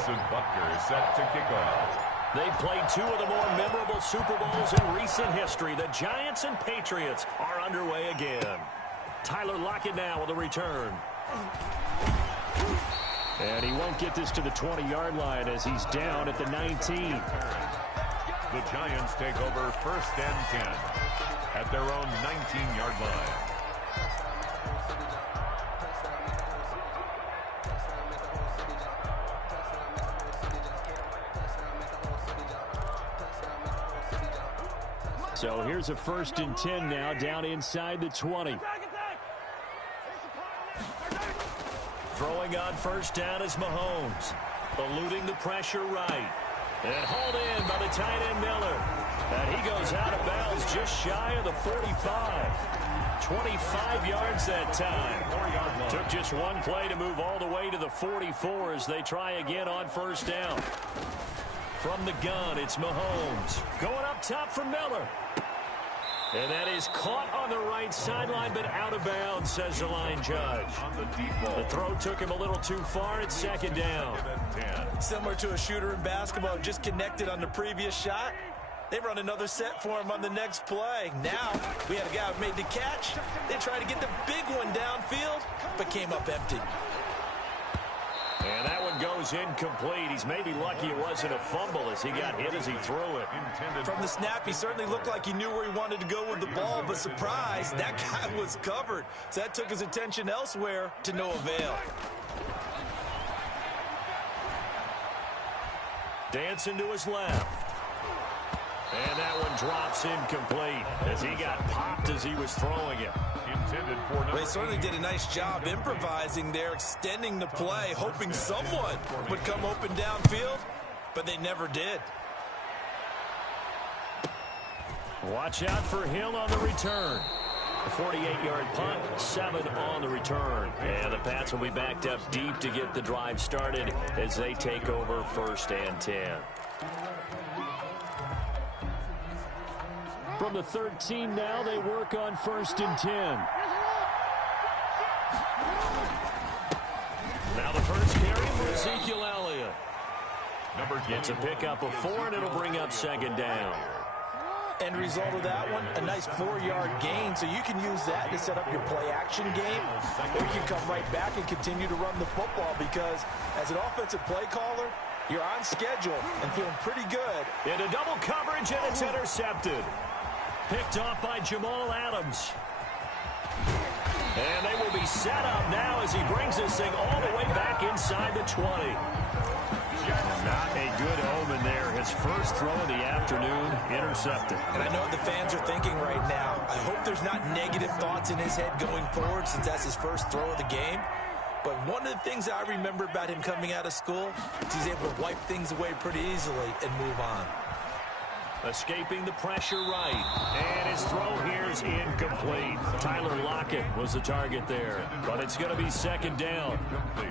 Harrison Butker set to kick off. They played two of the more memorable Super Bowls in recent history. The Giants and Patriots are underway again. Tyler Lockett now with a return. And he won't get this to the 20-yard line as he's down at the 19. The Giants take over 1st and 10 at their own 19-yard line. So here's a 1st and 10 now down inside the 20. Throwing on 1st down is Mahomes. Eluding the pressure right. And hauled in by the tight end Miller. And he goes out of bounds just shy of the 45. 25 yards that time. Took just one play to move all the way to the 44 as they try again on 1st down. From the gun, it's Mahomes. Going up top for Miller. And that is caught on the right sideline, but out of bounds, says the line judge. The throw took him a little too far. It's 2nd down. Similar to a shooter in basketball, just connected on the previous shot. They run another set for him on the next play. Now, we had a guy who made the catch. They tried to get the big one downfield, but came up empty. And that one goes incomplete. He's maybe lucky it wasn't a fumble as he got hit as he threw it. From the snap, he certainly looked like he knew where he wanted to go with the ball, but surprise, that guy was covered. So that took his attention elsewhere to no avail. Dancing to his left. And that one drops incomplete as he got popped as he was throwing it. They certainly did a nice job improvising there, extending the play, hoping someone would come open downfield, but they never did. Watch out for Hill on the return. A 48-yard punt, 7 on the return. And the Pats will be backed up deep to get the drive started as they take over 1st and 10. From the 13 now, they work on 1st and 10. Now the first carry for Ezekiel Elliott. Gets a pickup of 4, and it'll bring up 2nd down. End result of that one, a nice 4-yard gain, so you can use that to set up your play-action game, or you can come right back and continue to run the football because as an offensive play caller, you're on schedule and feeling pretty good. Into double coverage, and it's intercepted. Picked off by Jamal Adams. And they will be set up now as he brings this thing all the way back inside the 20. Not a good omen there. His first throw of the afternoon, intercepted. And I know what the fans are thinking right now. I hope there's not negative thoughts in his head going forward since that's his first throw of the game. But one of the things I remember about him coming out of school is he's able to wipe things away pretty easily and move on. Escaping the pressure right. And his throw here is incomplete. Tyler Lockett was the target there. But it's going to be 2nd down.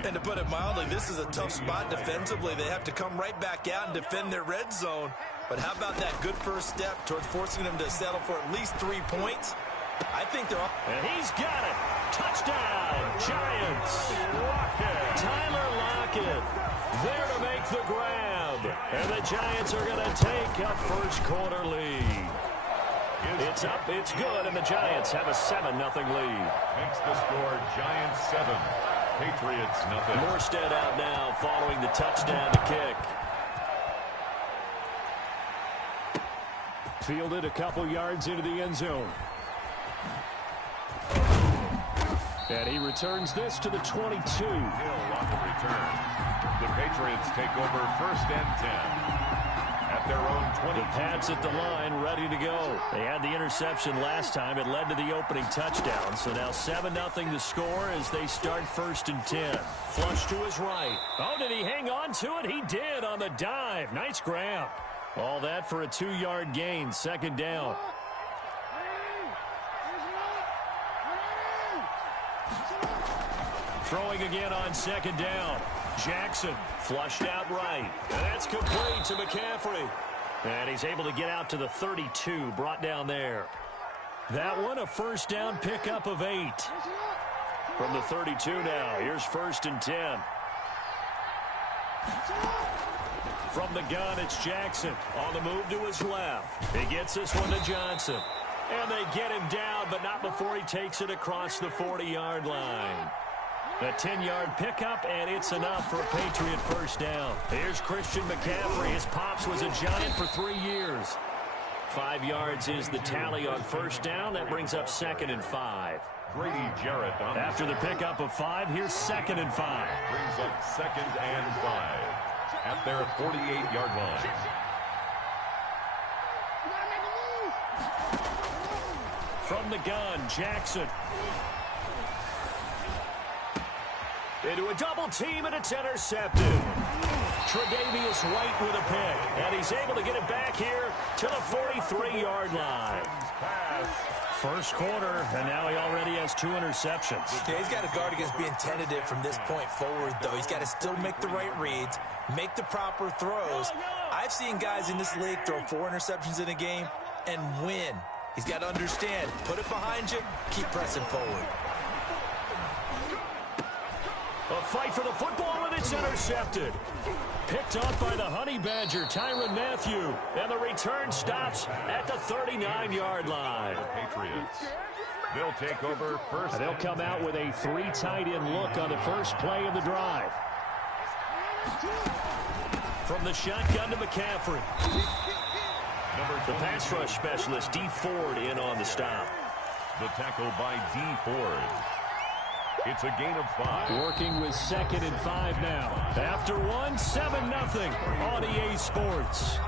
And to put it mildly, this is a tough spot defensively. They have to come right back out and defend their red zone. But how about that good first step towards forcing them to settle for at least 3 points? I think they're up. And he's got it. Touchdown, Giants. Tyler Lockett there to make the grab. And the Giants are going to take a first quarter lead. It's up, it's good, and the Giants have a 7-0 lead. Makes the score Giants 7, Patriots nothing. Morstead out now following the touchdown to kick. Fielded a couple yards into the end zone. And he returns this to the 22. Hill on the return. The Patriots take over 1st and 10 at their own 20. The Pats at the line, ready to go. They had the interception last time. It led to the opening touchdown. So now 7-0 the score as they start 1st and 10. Flush to his right. Oh, did he hang on to it? He did on the dive. Nice grab. All that for a 2-yard gain, 2nd down. Throwing again on 2nd down. Jackson flushed out right. And that's complete to McCaffrey. And he's able to get out to the 32, brought down there. That one a 1st down pickup of 8. From the 32 now, here's 1st and 10. From the gun, it's Jackson on the move to his left. He gets this one to Johnson. And they get him down, but not before he takes it across the 40-yard line. A 10-yard pickup, and it's enough for a Patriot first down. Here's Christian McCaffrey. His pops was a Giant for 3 years. 5 yards is the tally on first down. That brings up 2nd and 5. Grady Jarrett on After the pickup of 5, here's 2nd and 5. brings up 2nd and 5 at their 48-yard line. From the gun, Jackson. Into a double team, and it's intercepted. Tre'Davious White with a pick, and he's able to get it back here to the 43-yard line. First quarter, and now he already has 2 interceptions. Yeah, he's got to guard against being tentative from this point forward, though. He's got to still make the right reads, make the proper throws. I've seen guys in this league throw 4 interceptions in a game and win. He's got to understand, put it behind you, keep pressing forward. A fight for the football, and it's intercepted. Picked off by the Honey Badger, Tyrann Mathieu. And the return stops at the 39-yard line. Patriots. They'll take over first. They'll come out with a 3 tight end look on the first play of the drive. From the shotgun to McCaffrey. The pass rush specialist, D. Ford, in on the stop. The tackle by D. Ford. It's a gain of 5. Working with 2nd and 5 now. After 1, 7-0 on EA Sports.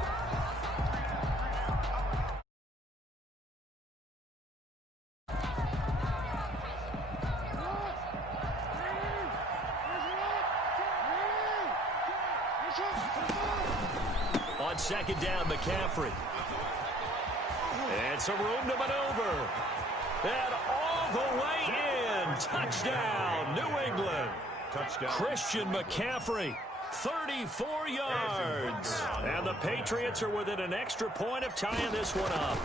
On 2nd down, McCaffrey. And some room to maneuver. And all the way in. Touchdown, New England. Touchdown. Christian McCaffrey, 34 yards. And the Patriots are within an extra point of tying this one up.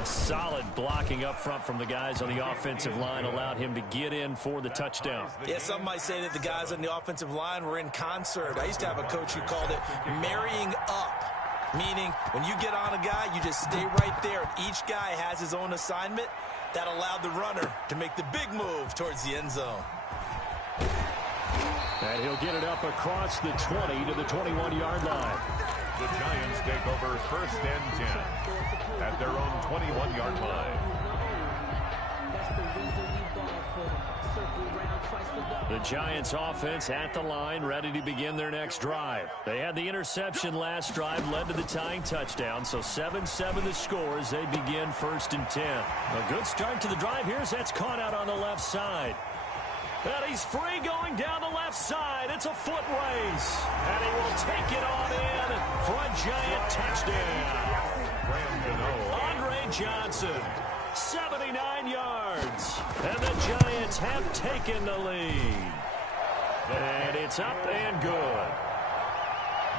A solid blocking up front from the guys on the offensive line allowed him to get in for the touchdown. Yeah, some might say that the guys on the offensive line were in concert. I used to have a coach who called it marrying up. Meaning, when you get on a guy, you just stay right there. Each guy has his own assignment. That allowed the runner to make the big move towards the end zone. And he'll get it up across the 20 to the 21-yard line. The Giants take over first and 10 at their own 21-yard line. The Giants offense at the line, ready to begin their next drive. They had the interception last drive, led to the tying touchdown, so 7-7 the score as they begin first and 10. A good start to the drive here as that's caught out on the left side. And he's free going down the left side. It's a foot race. And he will take it on in for a Giant touchdown. Andre Johnson, 79 yards. And the Giants have taken the lead. And it's up and good.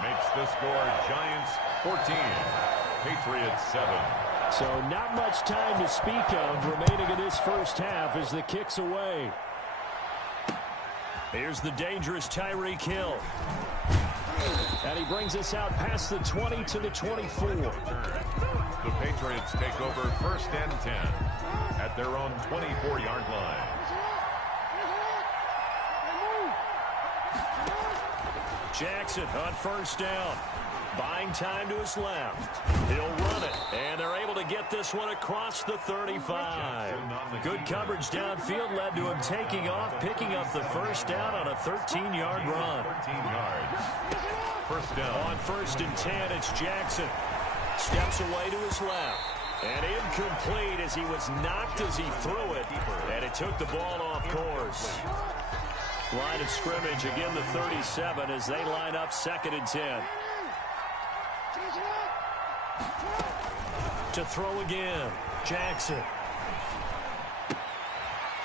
Makes the score Giants 14, Patriots 7. So not much time to speak of remaining in this first half as the kick's away. Here's the dangerous Tyreek Hill. And he brings us out past the 20 to the 24. The Patriots take over first and 10 at their own 24-yard line. Jackson on first down. Buying time to his left. He'll run it, and they're able to get this one across the 35. Good coverage downfield led to him taking off, picking up the first down on a 13-yard run. 13 yards. First down. On first and 10, it's Jackson. Steps away to his left. And incomplete as he was knocked as he threw it. And it took the ball off course. Line of scrimmage, again the 37 as they line up 2nd and 10. To throw again, Jackson.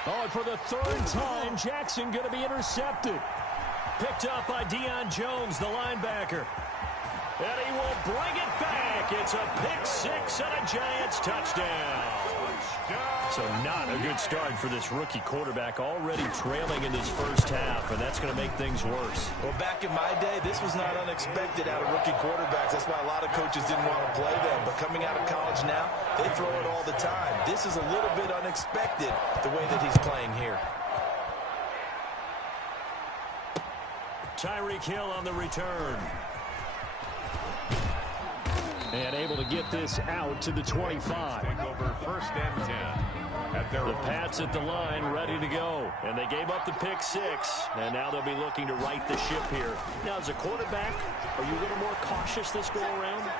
Oh, and for the 3rd time, Jackson going to be intercepted. Picked up by Deion Jones, the linebacker. And he will bring it back. It's a pick 6 and a Giants touchdown. So not a good start for this rookie quarterback, already trailing in this first half, and that's going to make things worse. Well, back in my day, this was not unexpected out of rookie quarterbacks. That's why a lot of coaches didn't want to play them. But coming out of college now, they throw it all the time. This is a little bit unexpected, the way that he's playing here. Tyreek Hill on the return. And able to get this out to the 25. Take over first and 10. The Pats at the line, ready to go. And they gave up the pick six. And now they'll be looking to right the ship here. Now, as a quarterback, are you a little more cautious this go around?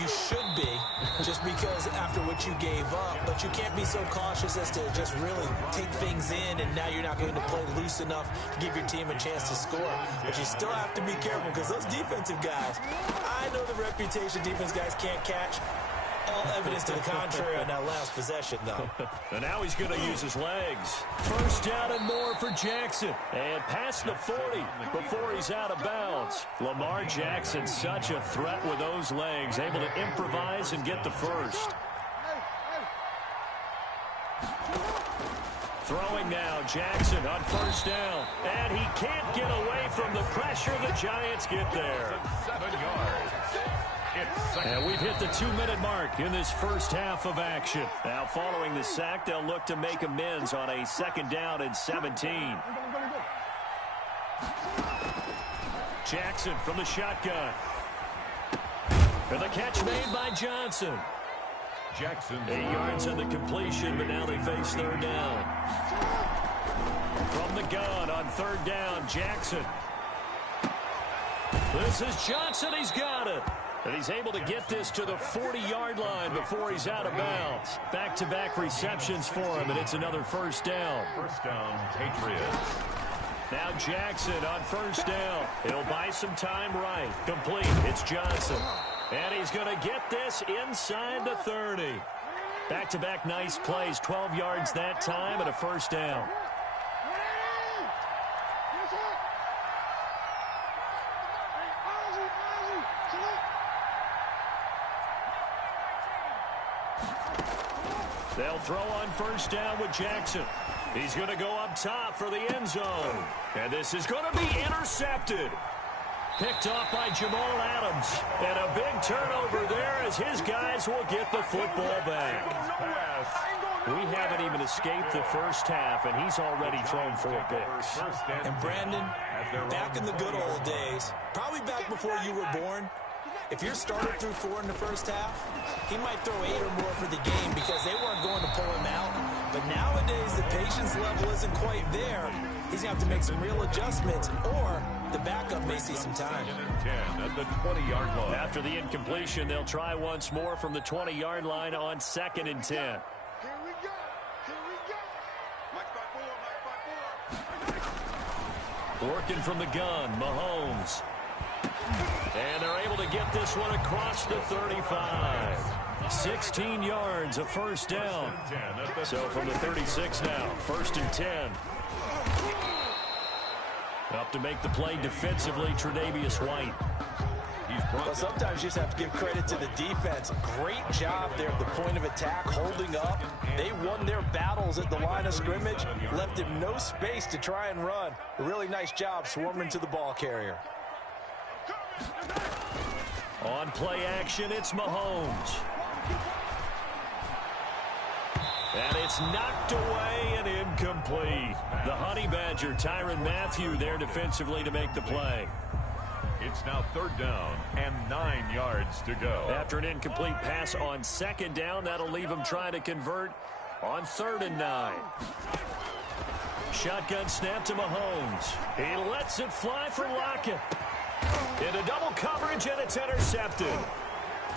You should be, just because after what you gave up. But you can't be so cautious as to just really take things in, and now you're not going to play loose enough to give your team a chance to score. But you still have to be careful, because those defensive guys, I know the reputation defense guys can't catch. All evidence to the contrary on that last possession, though. And now he's going to use his legs. First down and more for Jackson. And past the 40 before he's out of bounds. Lamar Jackson, such a threat with those legs, able to improvise and get the first. Throwing now, Jackson on first down. And he can't get away from the pressure. The Giants get there. 7 yards. And we've hit the 2-minute mark in this first half of action. Now, following the sack, they'll look to make amends on a second down and 17. Jackson from the shotgun. And the catch made by Johnson. Jackson. 8 yards on the completion, but now they face third down. From the gun on third down, Jackson. This is Johnson. He's got it. And he's able to get this to the 40-yard line before he's out of bounds. Back-to-back receptions for him, and it's another first down. First down, Patriots. Now Jackson on first down. He'll buy some time right. Complete. It's Johnson. And he's going to get this inside the 30. Back-to-back nice plays. 12 yards that time and a first down. They'll throw on first down with Jackson. He's going to go up top for the end zone. And this is going to be intercepted. Picked off by Jamal Adams. And a big turnover there as his guys will get the football back. We haven't even escaped the first half, and he's already thrown 4 picks. And Brandon, back in the good old days, probably back before you were born, if your starter threw 4 in the first half, he might throw 8 or more for the game because they weren't going to pull him out. But nowadays, the patience level isn't quite there. He's going to have to make some real adjustments, or the backup may see some time. 10 at the 20-yard line. After the incompletion, they'll try once more from the 20-yard line on 2nd and 10. Here we go. Here we go. Mike by 4, Working from the gun, Mahomes. And they're able to get this one across the 35. 16 yards, a first down. So from the 36 now, 1st and 10. Up to make the play defensively, Tre'Davious White. Well, sometimes you just have to give credit to the defense. Great job there at the point of attack, holding up. They won their battles at the line of scrimmage, left him no space to try and run. A really nice job swarming to the ball carrier. On play action, it's Mahomes. And it's knocked away and incomplete. The Honey Badger, Tyrann Mathieu, there defensively to make the play. It's now 3rd down and 9 yards to go. After an incomplete pass on 2nd down, that'll leave him trying to convert on 3rd and 9. Shotgun snap to Mahomes. He lets it fly for Lockett. Into double coverage, and it's intercepted.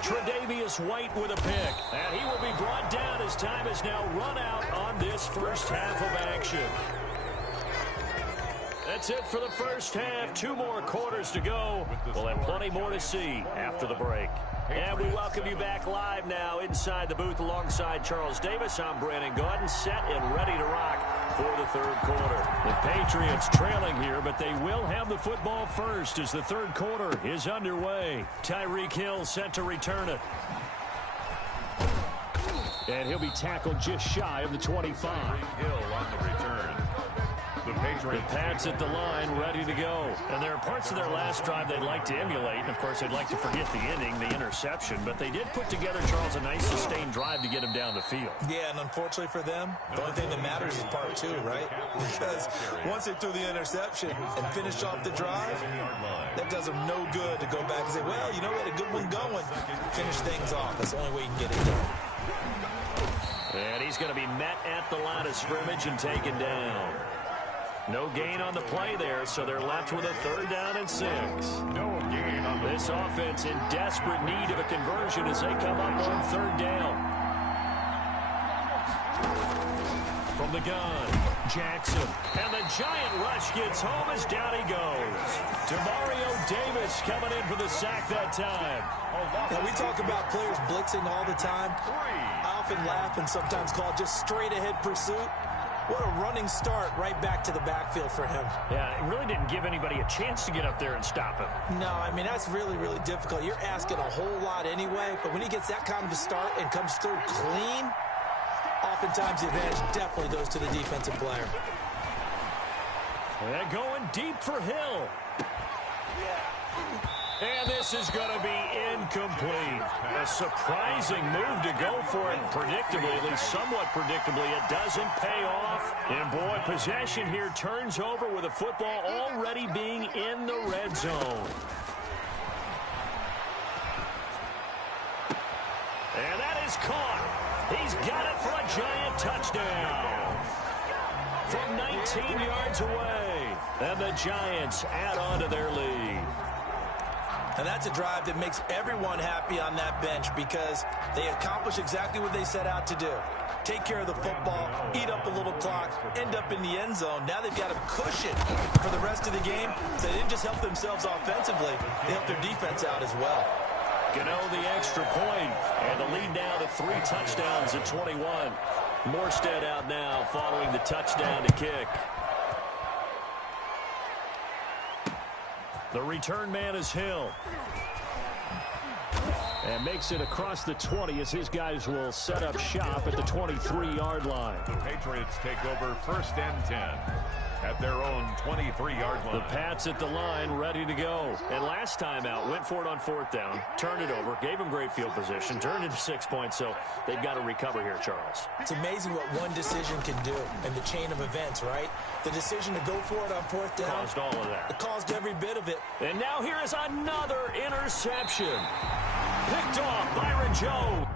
Tre'Davious White with a pick. And he will be brought down as time is now run out on this first half of action. That's it for the first half. 2 more quarters to go. We'll have plenty more to see after the break. And we welcome you back live now inside the booth alongside Charles Davis. I'm Brandon Gaudin, set and ready to rock for the 3rd quarter. The Patriots trailing here, but they will have the football first as the 3rd quarter is underway. Tyreek Hill set to return it. And he'll be tackled just shy of the 25. Hill on the return. The Patriots. The Pats at the line, ready to go. And there are parts of their last drive they'd like to emulate. And, of course, they'd like to forget the inning, the interception. But they did put together, Charles, a nice sustained drive to get him down the field. Yeah, and unfortunately for them, the only thing that matters is part two, right? Because once they threw the interception and finished off the drive, that does them no good to go back and say, well, you know, we had a good one going. Finish things off. That's the only way you can get it done. And he's going to be met at the line of scrimmage and taken down. No gain on the play there, so they're left with a 3rd down and 6. No gain on the This offense in desperate need of a conversion as they come up on 3rd down. From the gun, Jackson. And the giant rush gets home as down he goes. Demario Davis coming in for the sack that time. Now, we talk about players blitzing all the time. I often laugh and sometimes call it just straight-ahead pursuit. What a running start right back to the backfield for him. Yeah, it really didn't give anybody a chance to get up there and stop him. No, I mean, that's really, really difficult. You're asking a whole lot anyway, but when he gets that kind of a start and comes through clean, oftentimes the advantage definitely goes to the defensive player. They're going deep for Hill. And this is going to be incomplete. A surprising move to go for it. Predictably, at least somewhat predictably, it doesn't pay off. And, boy, possession here turns over with the football already being in the red zone. And that is caught. He's got it for a giant touchdown. From 19 yards away. And the Giants add on to their lead. And that's a drive that makes everyone happy on that bench because they accomplish exactly what they set out to do. Take care of the football, eat up a little clock, end up in the end zone. Now they've got a cushion for the rest of the game. So they didn't just help themselves offensively, they helped their defense out as well. Gano the extra point, and the lead now to 3 touchdowns at 21. Morstead out now following the touchdown to kick. The return man is Hill. And makes it across the 20 as his guys will set up shop at the 23-yard line. The Patriots take over 1st and 10 at their own 23-yard line. The Pats at the line ready to go. And last time out, went for it on 4th down, turned it over, gave them great field position, turned it to 6 points, so they've got to recover here, Charles. It's amazing what one decision can do in the chain of events, right? The decision to go for it on 4th down. Caused all of that. It caused every bit of it. And now here is another interception. Picked off Byron Jones.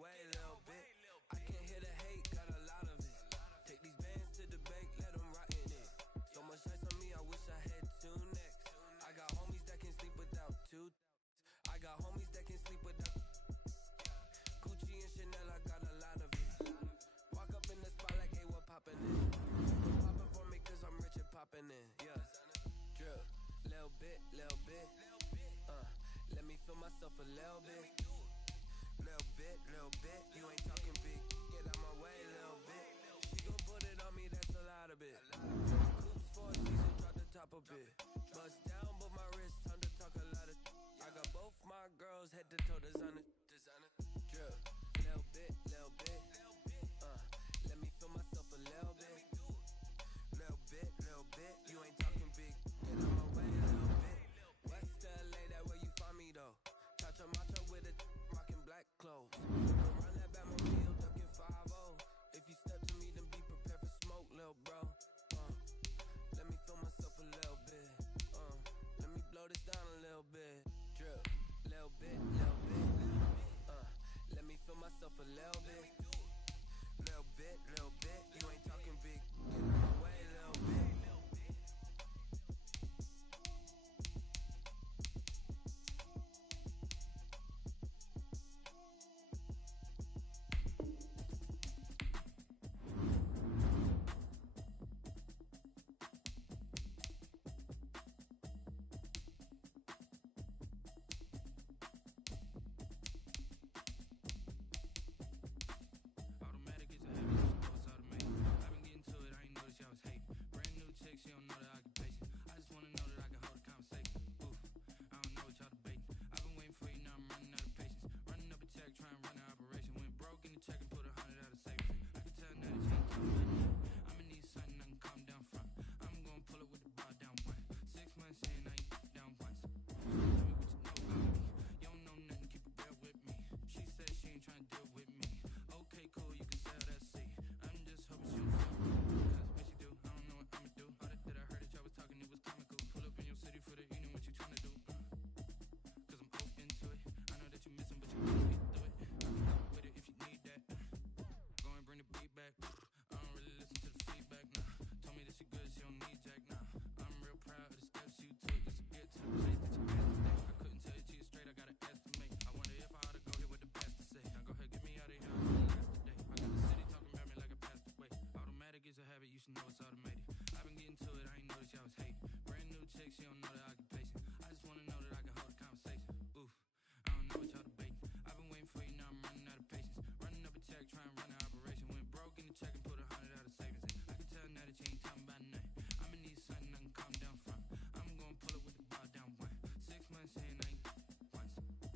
way a little bit. I can't hear the hate, got a lot of it. Take these bands to the bank, let them rot in it. So much ice on me, I wish I had two necks. I got homies that can sleep without two. I got homies that can sleep without Gucci and Chanel, I got a lot of it. Walk up in the spot like, hey, what poppin' in? Don't pop it for me cause I'm rich and poppin' in, yeah. Drill, little bit, let me feel myself a little bit. Little bit, you ain't talking big. Get out my way, little bit. She gon' put it on me, that's a lot of it. Coops for a season, drop the top a bit. Bust down, but my wrist, time to talk a lot of. I got both my girls head to toe designer. Drill, little bit, let me feel myself a little bit. Little bit, you ain't talking big. Get out my way, little bit. West LA, that where you find me though. Touch a macho with it, rockin' black clothes. Run that Batmobile, duckin' 5-0. If you step to me, then be prepared for smoke, lil' bro. Let me feel myself a little bit. Let me blow this down a little bit. Drill, little bit. Let me feel myself a little bit. Little bit, you ain't talking big. Get out my way, little bit. She don't know the occupation. I just wanna know that I can hold a conversation. Oof, I don't know what y'all debating. I've been waiting for you, now I'm running out of patience. Running up a check, trying to run an operation. Went broke in the check and put 100 out of savings. I can tell now that you ain't talking about nothing. I'ma need something I can calm down from. I'm gonna pull it with the bar down one. 6 months in, I ain't down once. Tell me what you know about me. You don't know nothing, keep it real with me. She said she ain't trying to deal with me. Okay, cool, you can sell that seat. I'm just hoping she don't feel me. Cause when she do, I don't know what I'ma do. That I heard that y'all was talking, it was comical. Pull up in your city for the evening, what you tryna do? Cause I'm open to it. I know that you missing, but you gotta get through it. I can help with it if you need that. Go and bring the beat back. I don't really listen to the feedback, nah. Told me that she good, she don't need jack, nah. I'm real proud of the steps you took just to get to the place that you asked to stay. I couldn't tell you to you straight, I gotta estimate. I wonder if I ought to go here with the best to say. Now go ahead, get me out of here, I'm last today. I got the city talking about me like I passed away. Automatic is a habit, you should know it's automated. I've been getting to it, I ain't noticed y'all was hating. Brand new chick, she don't know the occupation. I just wanna know that I can hold a conversation. Oof, I don't know what y'all debating. I've been waiting for you, now I'm running out of patience. Running up a check, trying to run an operation. Went broke in the check and put 100 out of savings. I can tell now that you ain't talking about nothing. I'ma need something I can calm down from. I'm gonna pull it with the bar down one. 6 months in, I ain't once.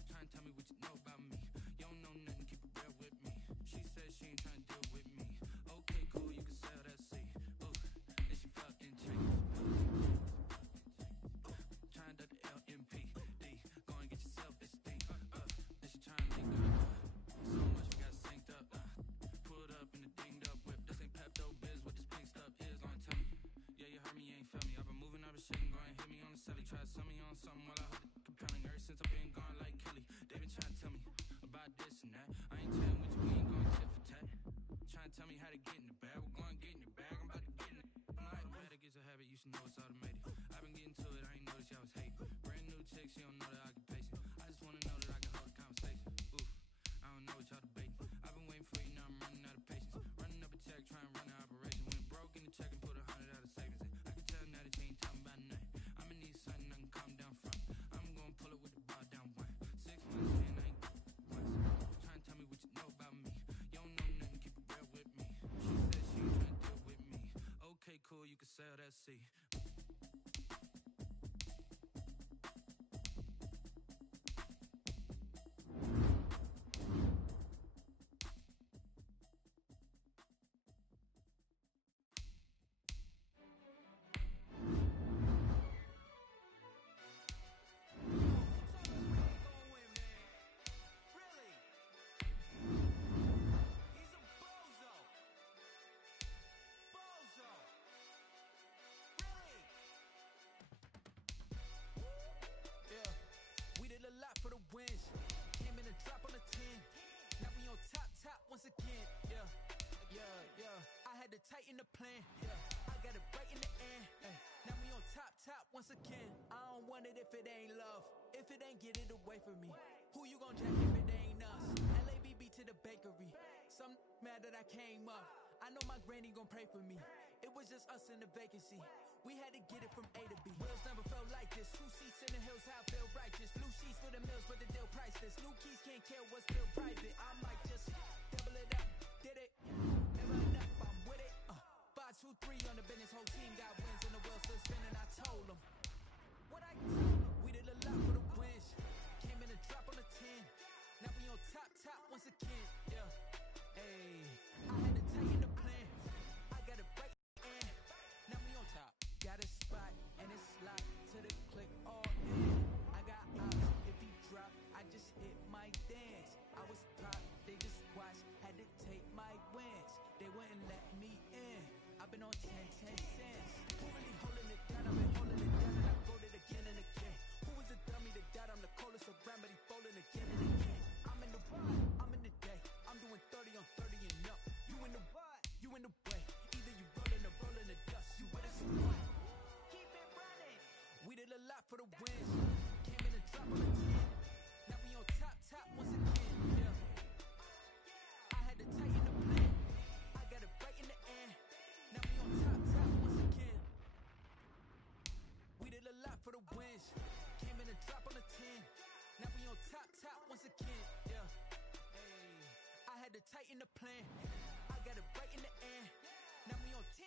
Trying to tell me what you know about me. You don't know nothing, keep it real with me. She said she ain't trying to deal with me. Okay, cool, you can sell that seat. And she fucking changed. Trying to the LMPD. Go and get your self-esteem. And she trying to link up. So much we got synced up. Pulled up in the dinged up whip. This ain't Pepto-Biz, what this pink stuff is. Gonna tell me. Yeah, you heard me, you ain't felt me. I've been moving out of shit and go and hit me on the celly. Try to sell me on something while I hold it compelling. Ever since I've been gone like Kelly. They been trying to tell me about this and that. I ain't telling what you ain't going tit for tat. Trying to tell me how to get in the bag. We're going to get in your bag. I'm about to get in it. I'm like, automatic is a habit. You should know it's automated. I've been getting to it. I ain't noticed y'all was hating. Brand new chick. She don't know the occupation. I just want to know that I can hold a conversation. Oof. I don't know what y'all debating. I've been waiting for you. Now I'm running out of patience. Running up a check. Trying to run an operation. Went broke in the check and put 100 out of savings. I can tell now that you ain't talking about nothing. I'ma need something I can calm down from. I'm gonna pull it with the bar down one. 6 months in, I ain't once. Trying to tell me what you know about me. You don't know nothing, keep it real with me. She tighten the plan. Yeah, I got it right in the end. Ay, now we on top once again. I don't want it if it ain't love. If it ain't, get it away from me. Who you gon' jack if it ain't us? LABB to the bakery. Some mad that I came up. I know my granny gon' pray for me. It was just us in the vacancy. We had to get it from A to B. Wheels never felt like this. 2 seats in the hills, how I feel righteous. Blue sheets for the mills, but the deal priceless. New keys can't care what's still private. I might just double it up, did it. Never enough, I'm with it. 5, 2, 3 on the business. Whole team got wins and the wheel still spinning. I told them what I told them. We did a lot for the wins. Came in a drop on the 10. Now we on top once again. Yeah. Hey, I had to tighten the plan. I got it right in. Now we on top. Got a spot and it's locked to the click all in. I got ops. If he drop, I just hit my dance. I was pop, they just watched. Had to take my wins. They wouldn't let me in. I've been on 10 cents. Who really holding it down? I've been holding it down and I wrote it again and again. Who was the dummy that died? I'm the coldest around, but he folding again and again. I'm in the ride, I'm in the day. I'm doing 30 on 30 and up. You in the what? You in the way. Either you rolling the dust. You with us or what? Keep it running. We did a lot for the wins. Came in a drop on the 10. Now we on top once again. Yeah. I had to tighten the plan. I got it right in the end. Now we on top once again. We did a lot for the wins. Came in a drop on the 10. Now we on top once again. Yeah. Hey, I had to tighten the plan. I got it right in the end. Now we on 10.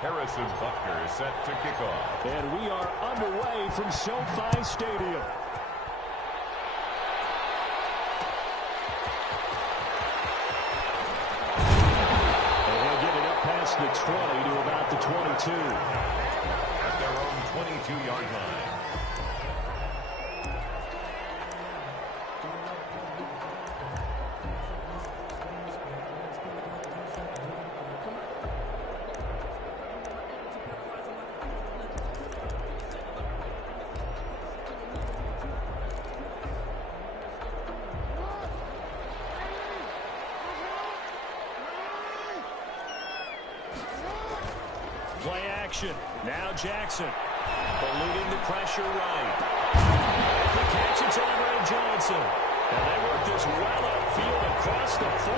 Harrison Buckner is set to kick off. And we are underway from SoFi Stadium. And he'll get it up past the 20 to about the 22. At their own 22-yard line. Play action. Now Jackson. Eluding the pressure right. The catch, it's Andre Johnson. And they work this well upfield across the 45.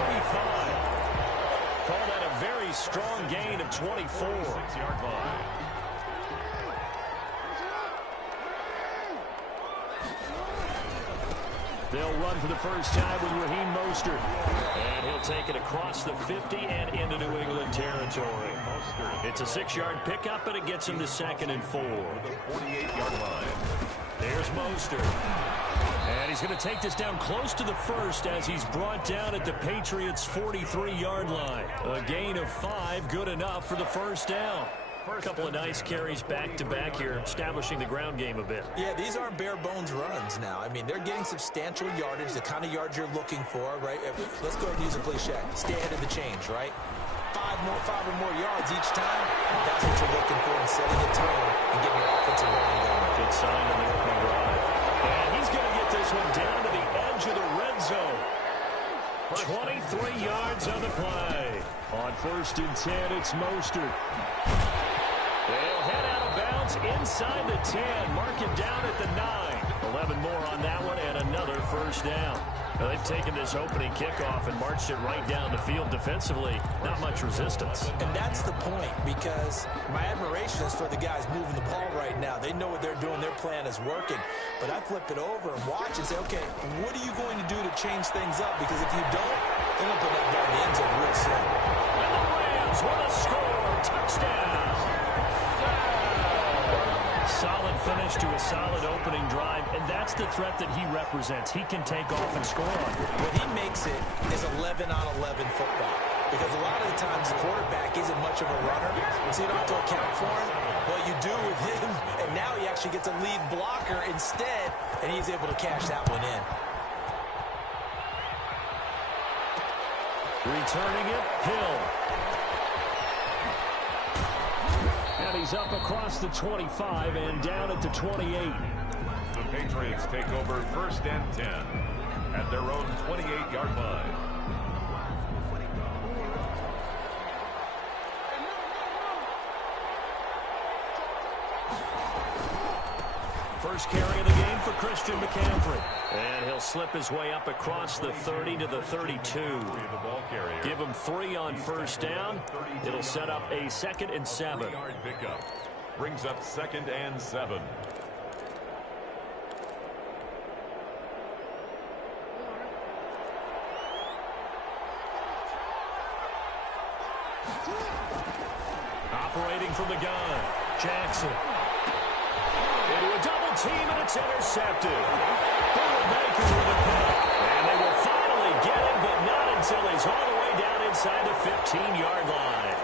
Call that a very strong gain of 24. 6-yard line. They'll run for the first time with Raheem Mostert. And he'll take it across the 50 and into New England territory. It's a 6-yard pickup, and it gets him to 2nd and 4. The 48-yard line. There's Mostert. And he's going to take this down close to the first as he's brought down at the Patriots' 43-yard line. A gain of 5, good enough for the first down. A couple of nice carries back-to-back here, establishing the ground game a bit. Yeah, these aren't bare-bones runs now. I mean, they're getting substantial yardage, the kind of yards you're looking for, right? Let's go ahead and use a cliche. Stay ahead of the change, right? 5 or more yards each time. That's what you're looking for in setting the tone and getting your offensive line going. Good sign on the opening drive. And he's going to get this one down to the edge of the red zone. 23 yards on the play. On 1st and 10, it's Mostert. They'll head out of bounds inside the 10. Mark it down at the 9. 11 more on that one and another first down. Well, they've taken this opening kickoff and marched it right down the field defensively. Not much resistance. And that's the point, because my admiration is for the guys moving the ball right now. They know what they're doing. Their plan is working. But I flip it over and watch and say, okay, what are you going to do to change things up? Because if you don't, they're going to put that ball in the end zone real soon. And the Rams with a score. Touchdown. Solid finish to a solid opening drive, and that's the threat that he represents. He can take off and score on it. What he makes it is 11-on-11 football, because a lot of the times the quarterback isn't much of a runner, so you don't have to account for him. What you do with him, and now he actually gets a lead blocker instead, and he's able to cash that one in. Returning it, Hill. And he's up across the 25 and down at the 28. The Patriots take over 1st and 10 at their own 28-yard line. First carry of the game for Christian McCaffrey. And he'll slip his way up across the 30 to the 32. Give him 3 on first down. It'll set up a 2nd and 7. Yard pickup brings up 2nd and 7. Operating from the gun, Jackson. Into a double team, and it's intercepted. Baker with a pick. And they will finally get him, but not until he's all the way down inside the 15-yard line.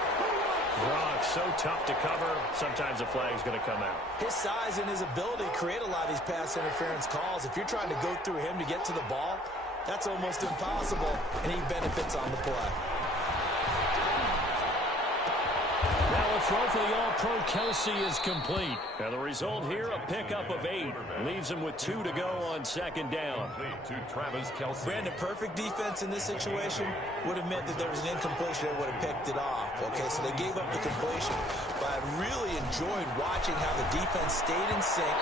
Gronk, so tough to cover. Sometimes the flag's going to come out. His size and his ability create a lot of these pass interference calls. If you're trying to go through him to get to the ball, that's almost impossible, and he benefits on the play. Throw for the All-Pro Kelsey is complete. And the result here, a pickup of 8. Leaves him with 2 to go on 2nd down. To Travis Kelsey. Brandon, perfect defense in this situation would have meant that there was an incompletion that would have picked it off. Okay, so they gave up the completion. But I really enjoyed watching how the defense stayed in sync,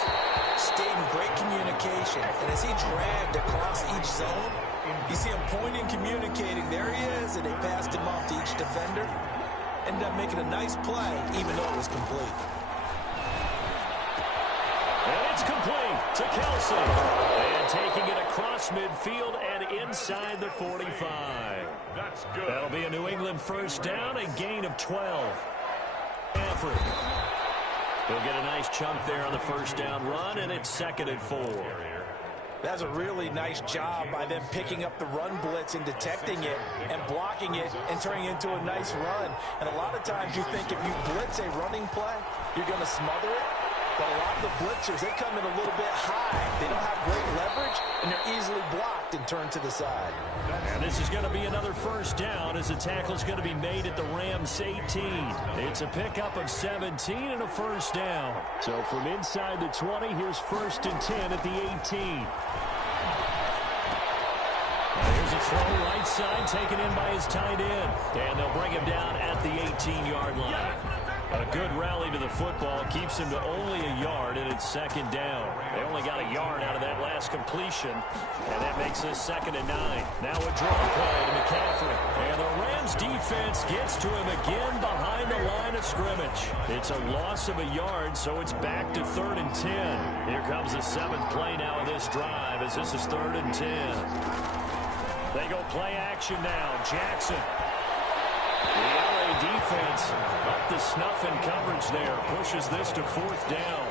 stayed in great communication. And as he dragged across each zone, you see him pointing, communicating. There he is, and they passed him off to each defender. Ended up making a nice play, even though it was complete. And it's complete to Kelsey. And taking it across midfield and inside the 45. That's good. That'll be a New England first down, a gain of 12. Alfred. He'll get a nice chunk there on the first down run, and it's 2nd and 4. That's a really nice job by them picking up the run blitz and detecting it and blocking it and turning it into a nice run. And a lot of times you think if you blitz a running play, you're going to smother it. But a lot of the blitzers, they come in a little bit high. They don't have great leverage, and they're easily blocked and turned to the side. And this is going to be another first down as the tackle's going to be made at the Rams 18. It's a pickup of 17 and a first down. So from inside the 20, here's 1st and 10 at the 18. Here's a throw right side taken in by his tight end. And they'll bring him down at the 18-yard line. A good rally to the football keeps him to only a yard, and it's 2nd down. They only got a yard out of that last completion, and that makes this 2nd and 9. Now a draw play to McCaffrey. And the Rams defense gets to him again behind the line of scrimmage. It's a loss of a yard, so it's back to 3rd and 10. Here comes the 7th play now of this drive as this is 3rd and 10. They go play action now. Jackson. The LA defense up to snuff in coverage there. Pushes this to 4th down.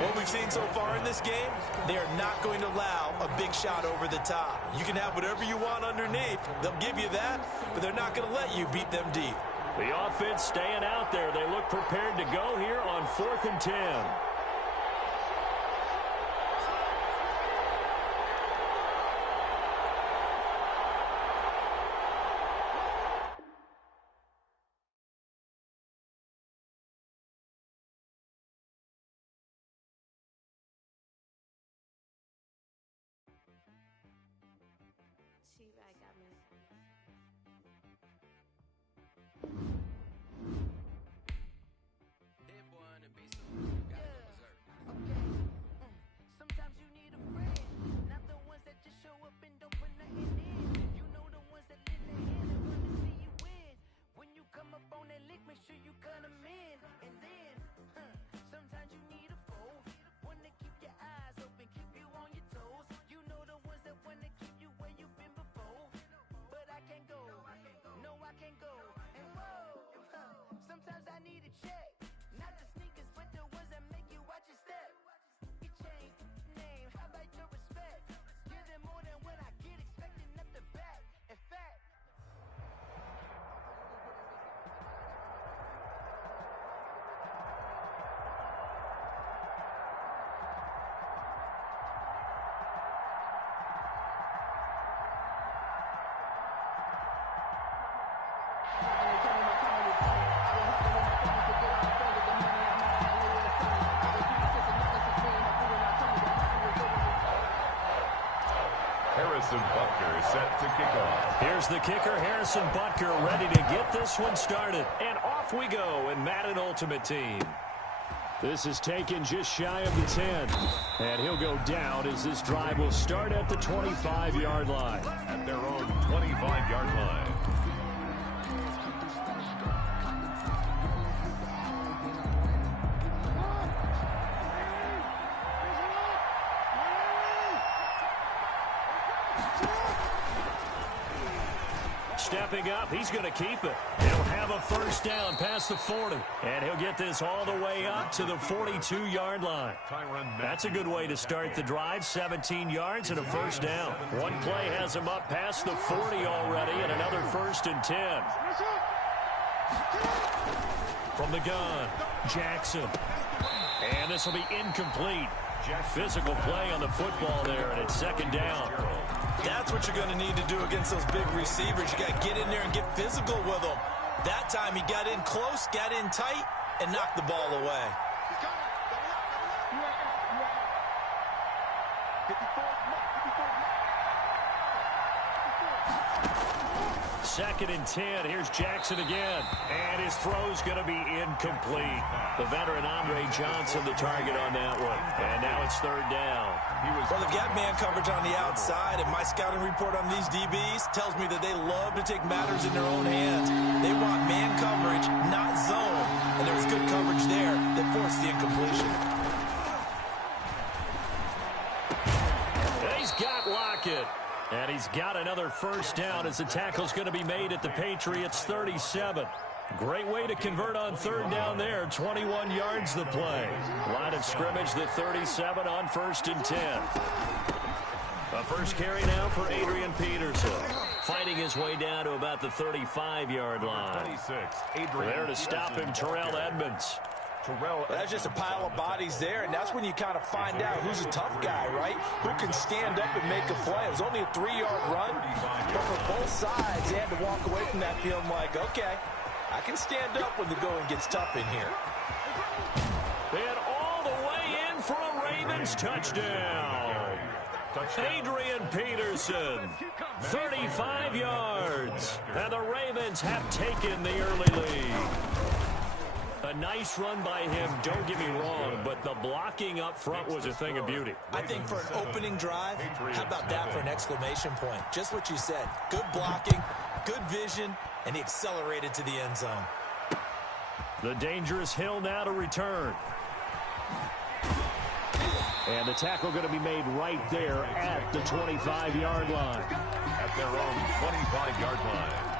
What we've seen so far in this game, they are not going to allow a big shot over the top. You can have whatever you want underneath. They'll give you that, but they're not going to let you beat them deep. The offense staying out there. They look prepared to go here on 4th and 10. Sometimes you need a friend, not the ones that just show up and don't put nothing sure you cut them in. And then, sometimes you need a fold. One to keep your eyes open, keep you on your toes. You know the ones that want to keep you where you've been before. But I can't go, no, I can't go. And whoa, sometimes I need a check. Not the sneakers, but the ones that make you watch your step. Your chain, name, how about your respect? Give them more than what I get, expecting up the back. In fact, Harrison Butker is set to kick off. Here's the kicker, Harrison Butker, ready to get this one started. And off we go in Madden Ultimate Team. This is taken just shy of the 10. And he'll go down as this drive will start at the 25-yard line. At their own 25-yard line. Stepping up, he's going to keep it. He'll have a first down past the 40. And he'll get this all the way up to the 42-yard line. That's a good way to start the drive. 17 yards and a first down. One play has him up past the 40 already, and another 1st and 10. From the gun, Jackson. And this will be incomplete. Physical play on the football there, and it's 2nd down. That's what you're going to need to do against those big receivers. You got to get in there and get physical with them. That time he got in close, got in tight, and knocked the ball away. Second and 10. Here's Jackson again. And his throw's going to be incomplete. The veteran Andre Johnson the target on that one. And now it's 3rd down. Well, they've got man coverage on the outside, and my scouting report on these DBs tells me that they love to take matters in their own hands. They want man coverage, not zone. And there was good coverage there that forced the incompletion. And he's got Lockett. And he's got another first down as the tackle's going to be made at the Patriots 37. Great way to convert on 3rd down there. 21 yards the play. Line of scrimmage, the 37 on 1st and 10. A first carry now for Adrian Peterson. Fighting his way down to about the 35-yard line. 26. There to stop him, Terrell Edmonds. That's just a pile of bodies there, and that's when you kind of find out who's a tough guy, right? Who can stand up and make a play. It was only a 3-yard run, but for both sides, they had to walk away from that feeling like, okay, I can stand up when the going gets tough in here. And all the way in for a Ravens touchdown. Adrian Peterson, 35 yards, and the Ravens have taken the early lead. A nice run by him, don't get me wrong, but the blocking up front was a thing of beauty. I think for an opening drive, how about that for an exclamation point? Just what you said. Good blocking, good vision, and he accelerated to the end zone. The dangerous Hill now to return. And the tackle going to be made right there at the 25-yard line. At their own 25-yard line.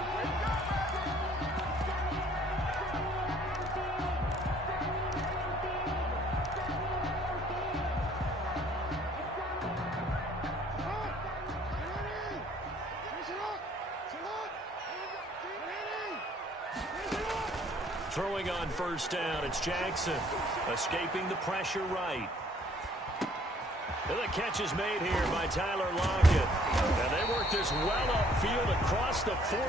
Throwing on first down, it's Jackson. Escaping the pressure right. And the catch is made here by Tyler Lockett. And they work this well upfield across the 45.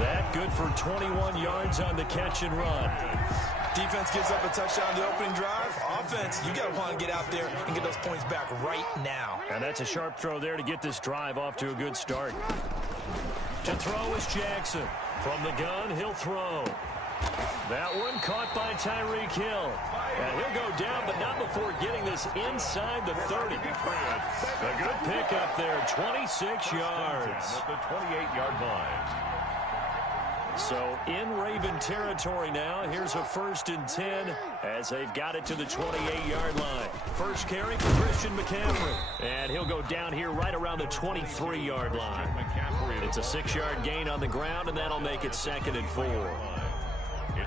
That good for 21 yards on the catch and run. Defense gives up a touchdown to the opening drive. Offense, you got to want to get out there and get those points back right now. And that's a sharp throw there to get this drive off to a good start. To throw is Jackson. From the gun, he'll throw. That one caught by Tyreek Hill. And he'll go down, but not before getting this inside the 30. A good pickup there, 26 yards. At the 28-yard line. So in Raven territory now. Here's a 1st and 10 as they've got it to the 28-yard line. First carry for Christian McCaffrey. And he'll go down here right around the 23-yard line. It's a 6-yard gain on the ground, and that'll make it 2nd and 4.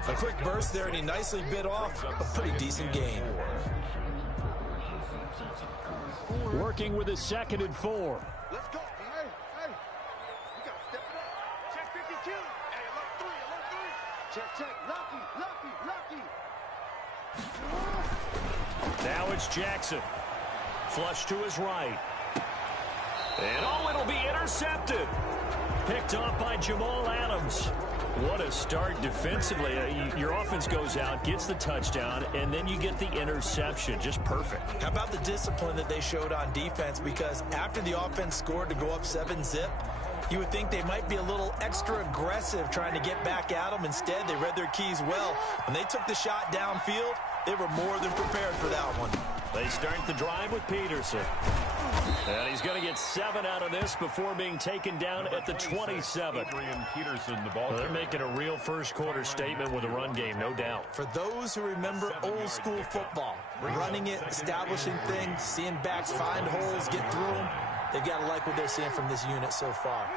A quick burst there, and he nicely bit off a pretty decent gain. Working with a 2nd and 4. Let's go. Hey, hey. You got to step it up. Check 52. Hey, alert 3. Check. Lucky. Now it's Jackson. Flush to his right. And it'll be intercepted. Picked off by Jamal Adams. What a start defensively. Your offense goes out, gets the touchdown, and then you get the interception. Just perfect. How about the discipline that they showed on defense? Because after the offense scored to go up 7-zip, you would think they might be a little extra aggressive trying to get back at them. Instead, they read their keys well. When they took the shot downfield, they were more than prepared for that one. They start the drive with Peterson. And he's going to get 7 out of this before being taken down at the 27. Adrian Peterson, the ball. They're making a real first-quarter statement with a run game, no doubt. For those who remember old-school football, running it, establishing things, seeing backs find holes, get through them, they've got to like what they're seeing from this unit so far.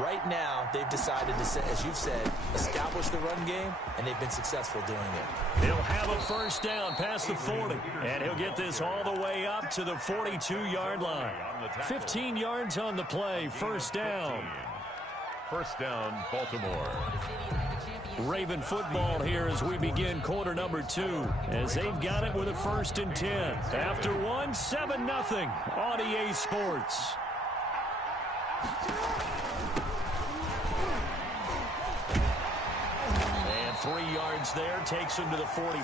Right now, they've decided to, as you've said, establish the run game, and they've been successful doing it. He'll have a first down past the 40, and he'll get this all the way up to the 42-yard line. 15 yards on the play, first down. First down, Baltimore. Raven football here as we begin quarter number 2, as they've got it with a 1st and 10. After 7-0 on EA Sports. And 3 yards there, takes him to the 45.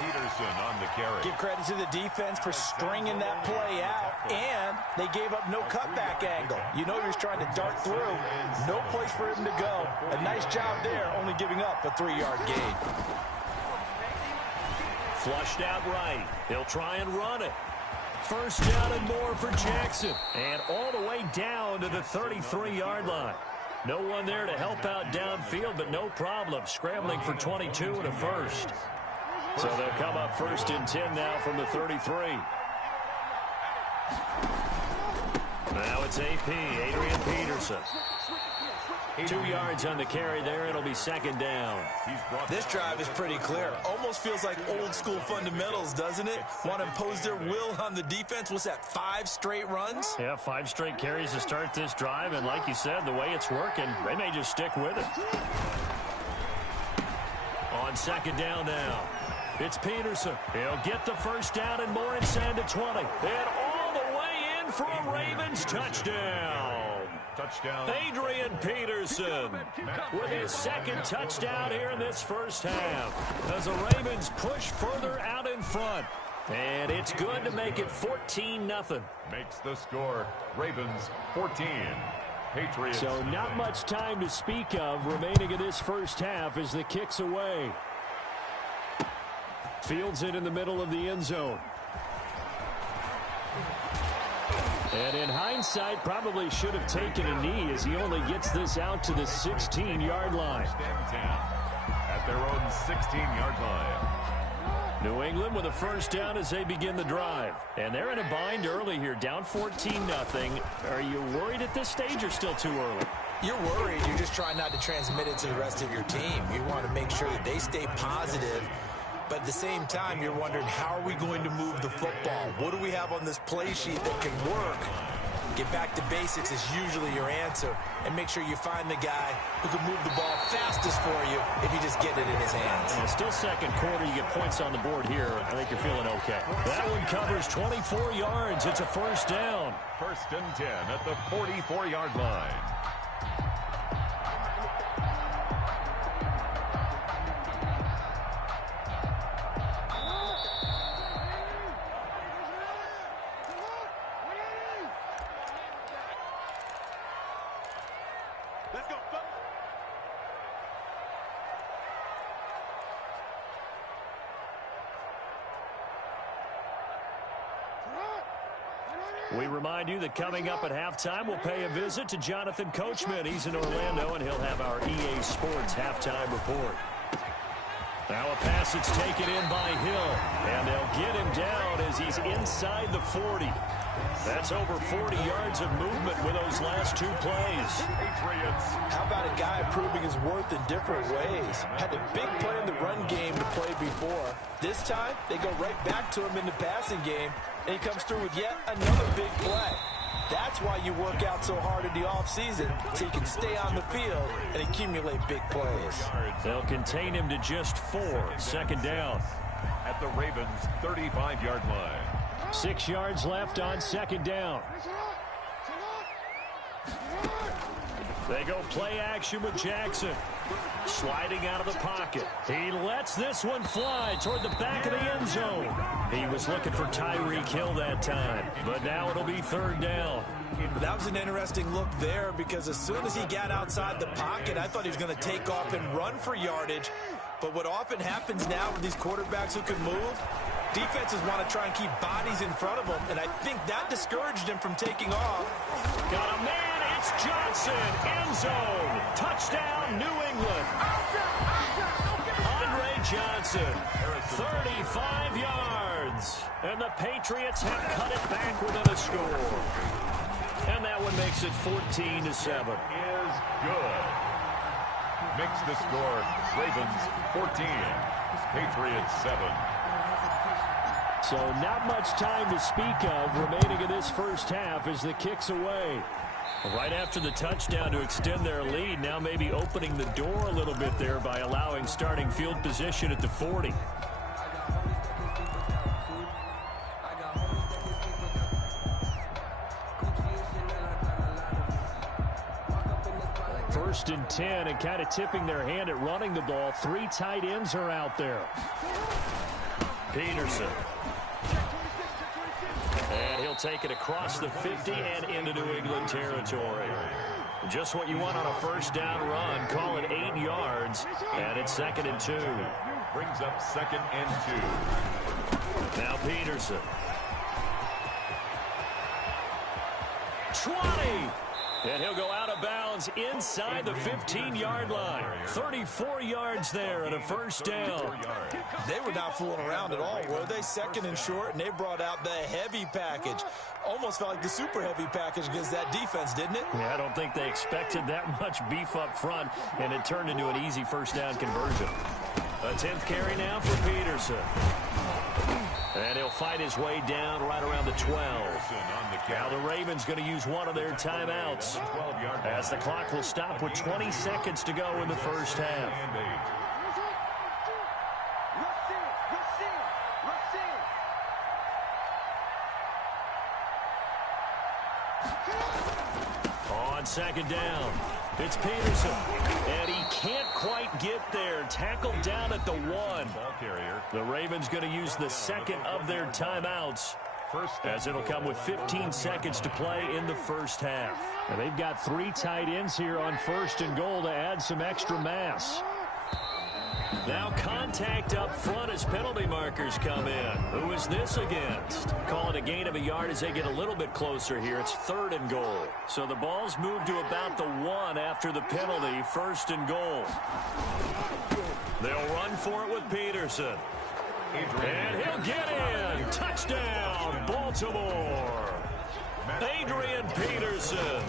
Peterson on the carry. Give credit to the defense for stringing that play out, and they gave up no cutback angle. You know you're trying to dart through. No place for him to go. A nice job there, only giving up a 3-yard gain. Flushed out right. He'll try and run it. First down and more for Jackson. And all the way down to the 33-yard line. No one there to help out downfield, but no problem. Scrambling for 22 and a first. So they'll come up 1st and 10 now from the 33. Now it's AP, Adrian Peterson. 2 yards on the carry there. It'll be 2nd down. This drive is pretty clear. Almost feels like old school fundamentals, doesn't it? Want to impose their will on the defense. What's that, 5 straight runs? Yeah, 5 straight carries to start this drive. And like you said, the way it's working, they may just stick with it. On 2nd down now, it's Peterson. He'll get the first down and more inside the 20. And all the way in for a Ravens touchdown. Touchdown. Adrian Peterson with his 2nd touchdown here in this first half as the Ravens push further out in front. And it's good to make it 14-0. Makes the score. Ravens 14. Patriots. So not much time to speak of remaining in this first half as the kick's away. Fields it in the middle of the end zone. And in hindsight, probably should have taken a knee as he only gets this out to the 16-yard line. At their own 16-yard line. New England with a first down as they begin the drive. And they're in a bind early here, down 14-0. Are you worried at this stage or still too early? You're worried. You're just trying not to transmit it to the rest of your team. You want to make sure that they stay positive. But at the same time, you're wondering, how are we going to move the football? What do we have on this play sheet that can work? Get back to basics is usually your answer. And make sure you find the guy who can move the ball fastest for you if you just get it in his hands. And still 2nd quarter, you get points on the board here. I think you're feeling okay. That one covers 24 yards. It's a first down. 1st and 10 at the 44-yard line. Let's go. We remind you that coming up at halftime, we'll pay a visit to Jonathan Coachman. He's in Orlando, and he'll have our EA Sports halftime report. Now a pass that's taken in by Hill, and they'll get him down as he's inside the 40. That's over 40 yards of movement with those last two plays. How about a guy proving his worth in different ways? Had a big play in the run game to play before. This time, they go right back to him in the passing game, and he comes through with yet another big play. That's why you work out so hard in the offseason, so you can stay on the field and accumulate big plays. They'll contain him to just 4. Second down. At the Ravens' 35-yard line. 6 yards left on second down. They go play action with Jackson. Sliding out of the pocket. He lets this one fly toward the back of the end zone. He was looking for Tyreek Hill that time, but now it'll be third down. That was an interesting look there because as soon as he got outside the pocket, I thought he was going to take off and run for yardage. But what often happens now with these quarterbacks who can move, defenses want to try and keep bodies in front of them, and I think that discouraged him from taking off. Got a man, it's Johnson, end zone, touchdown, New England. Andre Johnson, 35 yards, and the Patriots have cut it back within a score. And that one makes it 14-7. Is good. Makes the score Ravens 14, Patriots 7. So not much time to speak of remaining in this first half as the kick's away. Right after the touchdown to extend their lead, now maybe opening the door a little bit there by allowing starting field position at the 40. First and 10, and kind of tipping their hand at running the ball. 3 tight ends are out there. Peterson. And he'll take it across the 50 and into New England territory. Just what you want on a first down run. Call it 8 yards, and it's 2nd and 2. Brings up 2nd and 2. Now Peterson. 20. And he'll go out of bounds inside the 15-yard line. 34 yards there and a first down. They were not fooling around at all, were they? 2nd and short, and they brought out the heavy package. Almost felt like the super heavy package against that defense, didn't it? Yeah, I don't think they expected that much beef up front, and it turned into an easy first down conversion. A 10th carry now for Peterson. And he'll fight his way down right around the 12. Now the Ravens going to use one of their timeouts as the clock will stop with 20 seconds to go in the first half. On second down, it's Peterson, and he can't quite get there. Tackled down at the 1. Ball carrier. The Ravens going to use the second of their timeouts, as it'll come with 15 seconds to play in the first half. And they've got 3 tight ends here on 1st and goal to add some extra mass. Now contact up front as penalty markers come in. Who is this against? Calling a gain of a yard as they get a little bit closer here. It's 3rd and goal. So the ball's moved to about the 1 after the penalty. 1st and goal. They'll run for it with Peterson. And he'll get in. Touchdown, Baltimore. Adrian Peterson.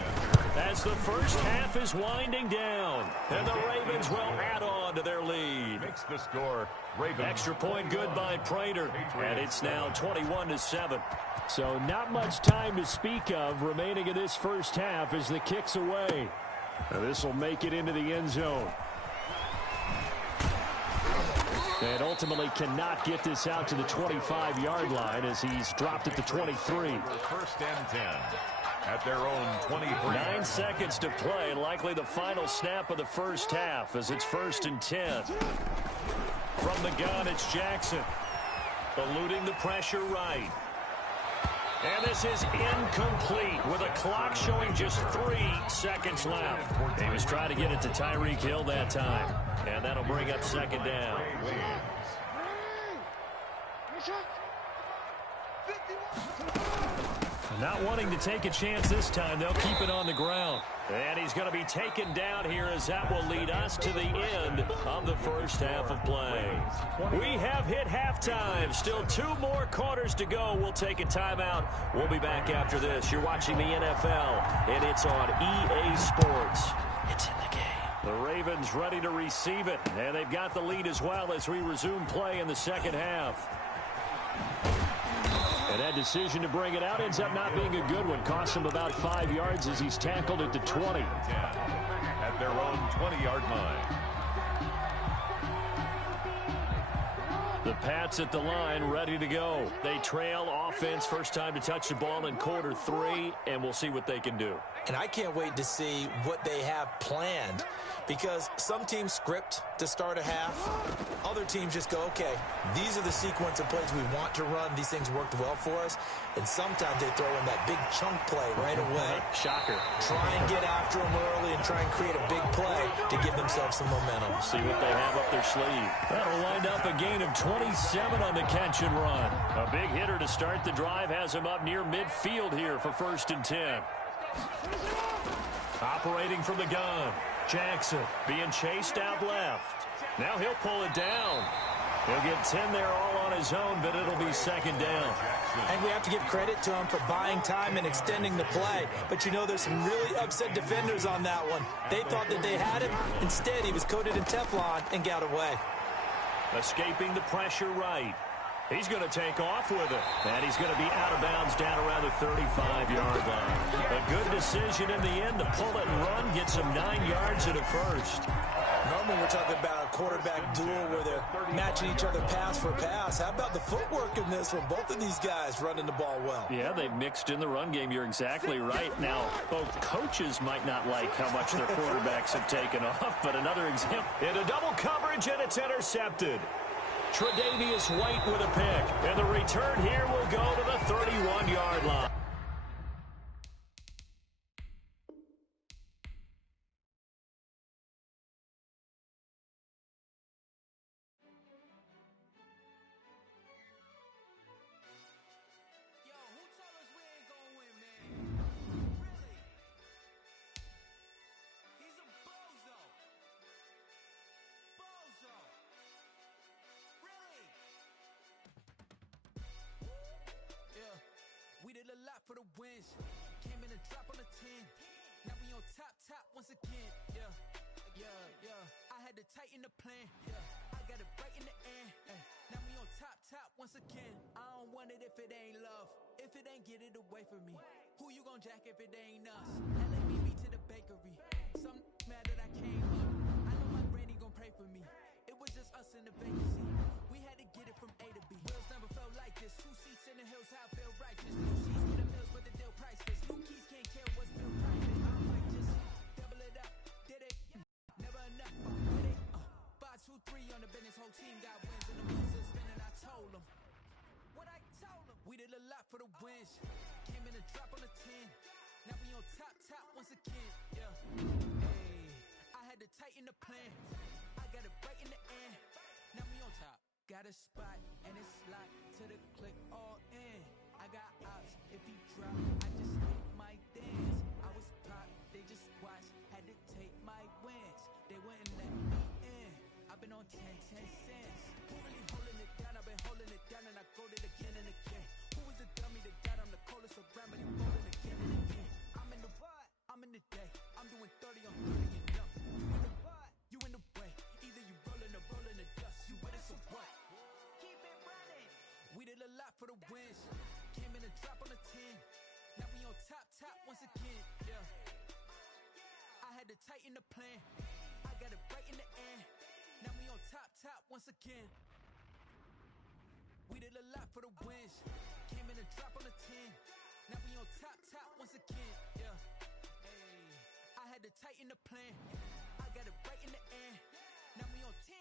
As the first half is winding down, and the Ravens will add on to their lead. Makes the score Ravens. Extra point good by Prater, and it's now 21-7. So not much time to speak of remaining in this first half as the kick's away. This will make it into the end zone. And ultimately cannot get this out to the 25-yard line as he's dropped at the 23. 1st and 10 at their own 23. 9 seconds to play, likely the final snap of the first half as it's 1st and 10. From the gun, it's Jackson. Eluding the pressure right. And this is incomplete with a clock showing just 3 seconds left. He was trying to get it to Tyreek Hill that time. And that'll bring up 2nd down. Not wanting to take a chance this time, they'll keep it on the ground. And he's going to be taken down here as that will lead us to the end of the first half of play. We have hit halftime. Still 2 more quarters to go. We'll take a timeout. We'll be back after this. You're watching the NFL, and it's on EA Sports. It's in the game. The Ravens ready to receive it, and they've got the lead as well as we resume play in the second half. And that decision to bring it out ends up not being a good one. Costs him about 5 yards as he's tackled at the 20. At their own 20-yard line. The Pats at the line, ready to go. They trail offense, first time to touch the ball in quarter 3, and we'll see what they can do. And I can't wait to see what they have planned, because some teams script to start a half. Other teams just go, okay, these are the sequence of plays we want to run. These things worked well for us. And sometimes they throw in that big chunk play right away. Shocker. Try and get after them early and try and create a big play to give themselves some momentum. See what they have up their sleeve. That'll wind up a gain of 27 on the catch and run. A big hitter to start the drive has him up near midfield here for 1st and 10. Operating from the gun. Jackson being chased out left. Now he'll pull it down. He'll get 10 there all on his own, but it'll be 2nd down. And we have to give credit to him for buying time and extending the play. But you know, there's some really upset defenders on that one. They thought that they had him. Instead, he was coated in Teflon and got away. Escaping the pressure right. He's going to take off with it. And he's going to be out of bounds down around the 35-yard line. A good decision in the end to pull it and run, get some 9 yards at a first. Normally we're talking about a quarterback duel where they're matching each other pass for pass. How about the footwork in this one? Both of these guys running the ball well. Yeah, they've mixed in the run game. You're exactly right. Now, both coaches might not like how much their quarterbacks have taken off, but another example. Into double coverage, and it's intercepted. Tre'Davious White with a pick. And the return here will go to the 31-yard line. For the wins, came in and drop on the 10. Now we on top once again. Yeah. I had to tighten the plan. Yeah, I got it right in the end. Now we on top once again. I don't want it if it ain't love. If it ain't, get it away from me. Who you gon' jack if it ain't us? LABB to the bakery. Some mad that I came up. I know my granny gon' pray for me. It was just us in the vacancy. We had to get it from A to B. Wheels never felt like this. 2 seats in the hills, how I feel righteous. Blue sheets with the bills, but the deal priceless. New keys can't care what's built private. I might just double it up. Did it? Never enough. With it? 5, 2, 3 on the business. Whole team got wins and the wheels are spinning. I told them. What I told them. We did a lot for the wins. Came in and drop on the 10. Now we on top once again. Yeah. Hey, I had to tighten the plan. I got it right in the end. Now we on top. Got a spot and it's locked to the click all in. I got ops. If he drop, I just hit my dance. I was pop, they just watch. Had to take my wins. They wouldn't let me in. I've been on 10 cents. Who really holding it down? I've been holding it down and I go it again and again. Who is the dummy that got? I'm the coldest around, but he rolling again and again. I'm in the what? I'm in the day. I'm doing 30 on 30 and up. You in the what? You in the way. Either you rolling or rolling the dust. You with it, so what? Keep it running. We did a lot for the wins. Came in and drop on the 10. Now we on top once again. Yeah. I had to tighten the plan. I got it right in the end. Now we on top once again. We did a lot for the wins. Came in and drop on the 10. Now we on top once again. Yeah. Hey, I had to tighten the plan. I got it right in the end. Now we on 10.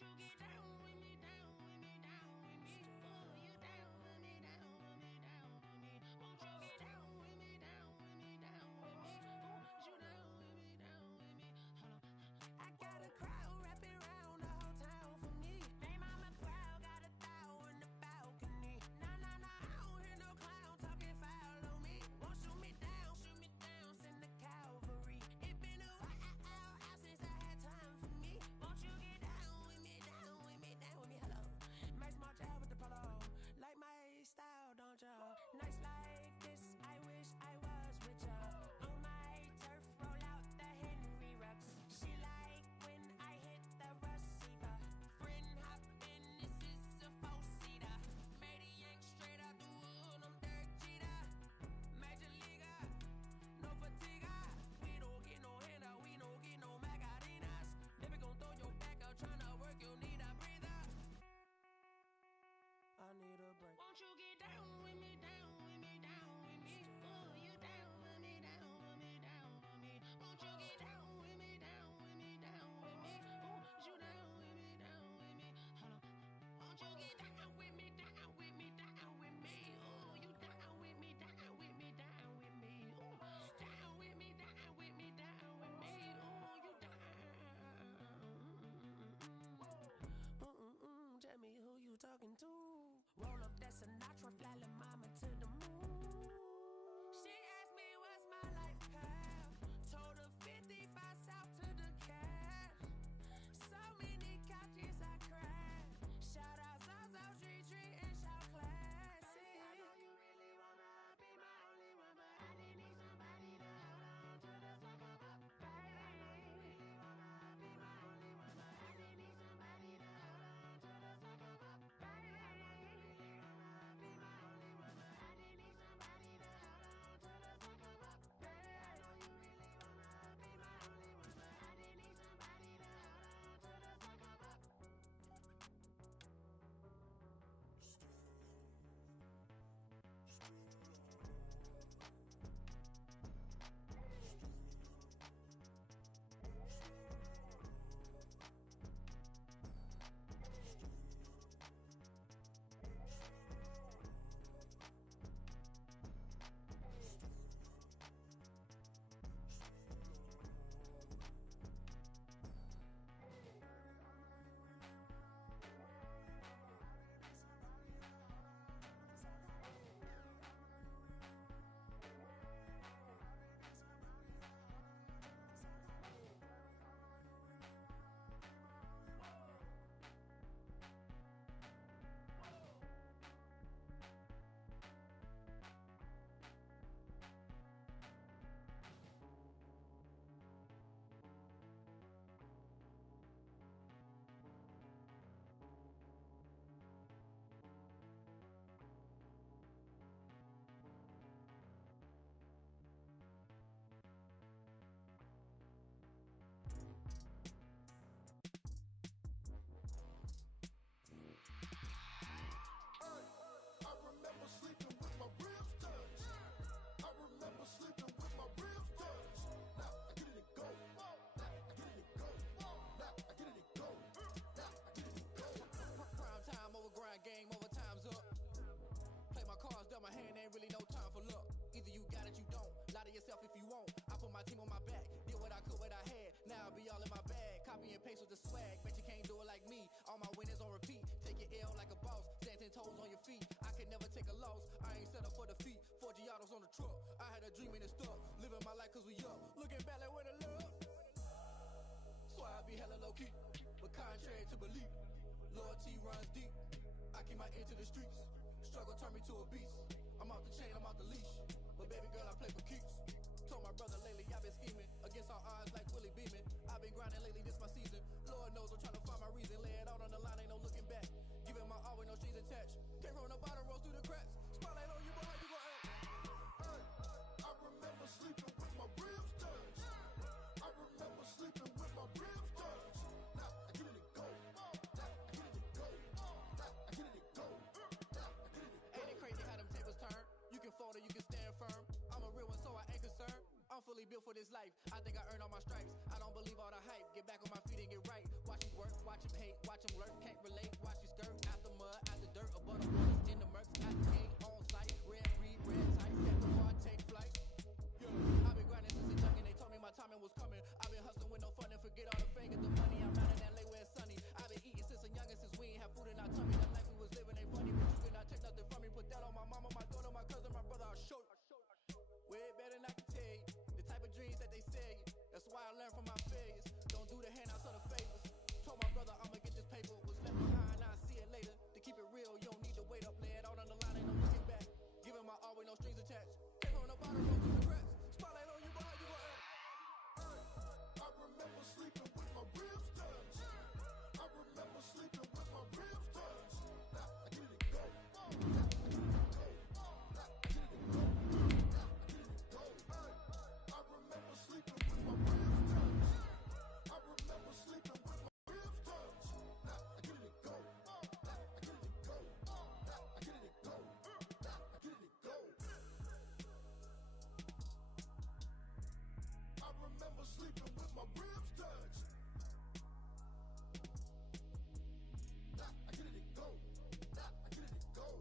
Won't you get down with me, down with me, down with me? Oh, you down with me, down with me, down with me. Won't you get down with me, down with me, down with me? Oh, you down with me, down with me? Hold on. I got a crowd wrapping around the whole town for me. They mama crowd got a thou in the balcony. Nah, nah, nah, I don't hear no clown talking foul on me. Won't shoot me down, send the cavalry. It been a while since I had time for me. Won't you get down with me, down with me, down with me? Hello. Nice small job with the polo. Like my style, don't ya? Nice like this, I wish I was with ya. On my turf, roll out the Henry Rux. She like when I hit the receiver. Friend hop in, this is a four-seater. Made a yank straight out the wood, I'm Derek Jeter. Major leaguer, no fatigue. We don't get no handout, we don't get no Macarinas. Never gon' throw your back out, tryna work, you need a breather. I need a break. Won't you get down with me, down with me, down with me? Oh, you down with me, down with me, down with me? Won't you get down with me, down with me, down with me? Oh, you down with me, down with me? Hold on. Won't you get down with me, down with me, down with me? Oh, you down with me, down with me, down with me? Oh, down with me, down with me, down with me? Oh, you down. Tell me who you talking to. Roll up that Sinatra, fly la mama to the moon. She asked me what's my life path. Told her 55 south to the cat. So many couches I cried. Shout out Zazo, Tree, and shout classy. I know you really wanna be my only one, but I didn't need somebody to hold on to the sucker up, baby. I know you really wanna be my only one, but I didn't need somebody to hold on to the sucker up, baby. I know you really wanna be my only one, but I didn't need somebody to hold on to the sucker up, baby. I know you really wanna be my only one, but I didn't need somebody to hold on to the sucker up. I remember sleeping with my ribs touched. I remember sleeping with my ribs touched. Now I get it and go. Now I get it and go. Now I get it and go. Now I get it and go. Prime time over grind game, over time's up. Play my cards, dealt my hand, ain't really no time for luck. Either you got it, you don't. Lie to yourself if you won't. I put my team on my back, did what I could, what I had. Now I'll be all in my bag. Copy and paste with the swag. Bet you can't do it like me. All my winners on repeat. Take your L like a boss. Stand 10 toes on your feet. I can never take a loss. I ain't set up for defeat. 4 Giottos on the truck. I had a dream and it stuck. Living my life cause we up. Looking back like where the love. So I be hella low key. But contrary to belief, loyalty runs deep. I keep my ear to the streets. Struggle turned me to a beast. I'm off the chain, I'm off the leash. But baby girl, I play for keeps. Told my brother lately I've been scheming against all odds like Willie Beeman. I've been grinding lately, this my season. Lord knows I'm trying to find my reason. Lay it out on the line, ain't no looking back. Giving my all with no strings attached. Came from the bottom, rose through the cracks. Spotlight on you, but how you gon' act? I remember sleeping with my ribs touched. I remember sleeping with my ribs touched. Now I get it and go. Now I get it and go. Now I get it and go. Now I get it and go. Ain't it crazy how them tables turn? You can fold or you can stand firm. I'm a real one, so I ain't concerned. I'm fully built for this life. I think I earned all my stripes. I don't believe all the hype. Get back back on my feet and get right. Watch him work, watch him hate, watch him lurk, can't relate. Watch me skirt out the mud, out the dirt, above the waters, in the murks, out the gate, on site. Red free, red tight, set the bar, take flight. Yeah, I've been grinding since a junkie. They told me my timing was coming. I've been hustling with no fun and forget all the fame, get the money. I'm out in LA where it's sunny. I've been eating since a youngin', since we ain't have food in our tummy. The life we was living ain't funny, but you cannot take nothing from me. Put that on my mama, my daughter, my cousin, my brother. I'll show you. Way better than I can tell you. The type of dreams that they sell you. That's why I learned from my failures. Don't do the handouts or the favors. Told my brother I'ma get this paper. Was left behind, I'll see it later. To keep it real, you don't need to wait up. Lay it out on the line, ain't no looking back. Giving my all with no strings attached. Came from the bottom, rose to the cracks. Spotlight on you, but how you gon' act? I remember sleeping with my ribs touched. I remember sleeping with my ribs touched. Now I get it go. I remember sleeping with my ribs touched. I remember sleeping with my ribs touched. Now I get it go. I get it go. I get it go. I get it go. I remember sleeping with my ribs touched. Now I get it go. Now I get it go.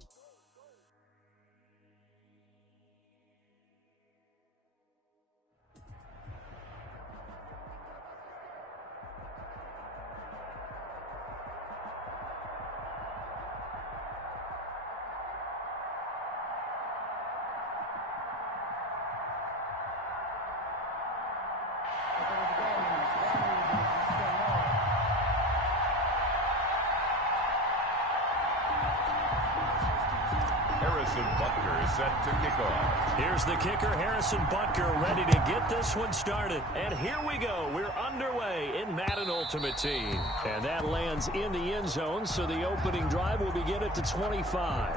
Harrison Butker is set to kick off. Here's the kicker, Harrison Butker, ready to get this one started. And here we go. We're underway in Madden Ultimate Team. And that lands in the end zone, so the opening drive will begin at the 25.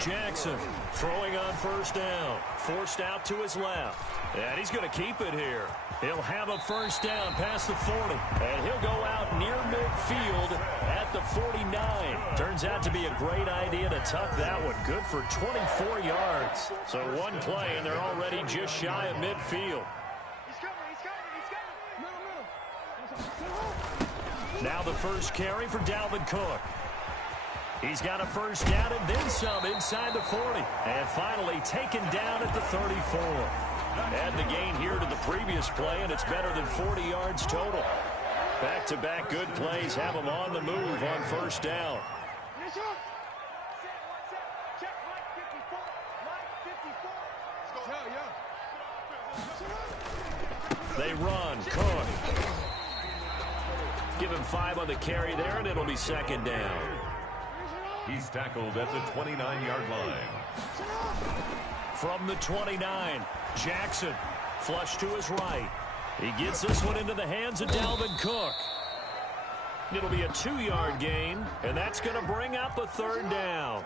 Jackson throwing on first down. Forced out to his left. And he's going to keep it here. He'll have a first down past the 40. And he'll go out near midfield at the 49. Turns out to be a great idea to tuck that one. Good for 24 yards. So one play, and they're already just shy of midfield. Now the first carry for Dalvin Cook. He's got a first down and then some inside the 40. And finally taken down at the 34. Add the gain here to the previous play, and it's better than 40 yards total. Back-to-back good plays have him on the move on first down. They run. Cook. Give him 5 on the carry there, and it'll be second down. He's tackled at the 29-yard line. From the 29, Jackson flush to his right. He gets this one into the hands of Dalvin Cook. It'll be a 2-yard gain, and that's going to bring up a third down.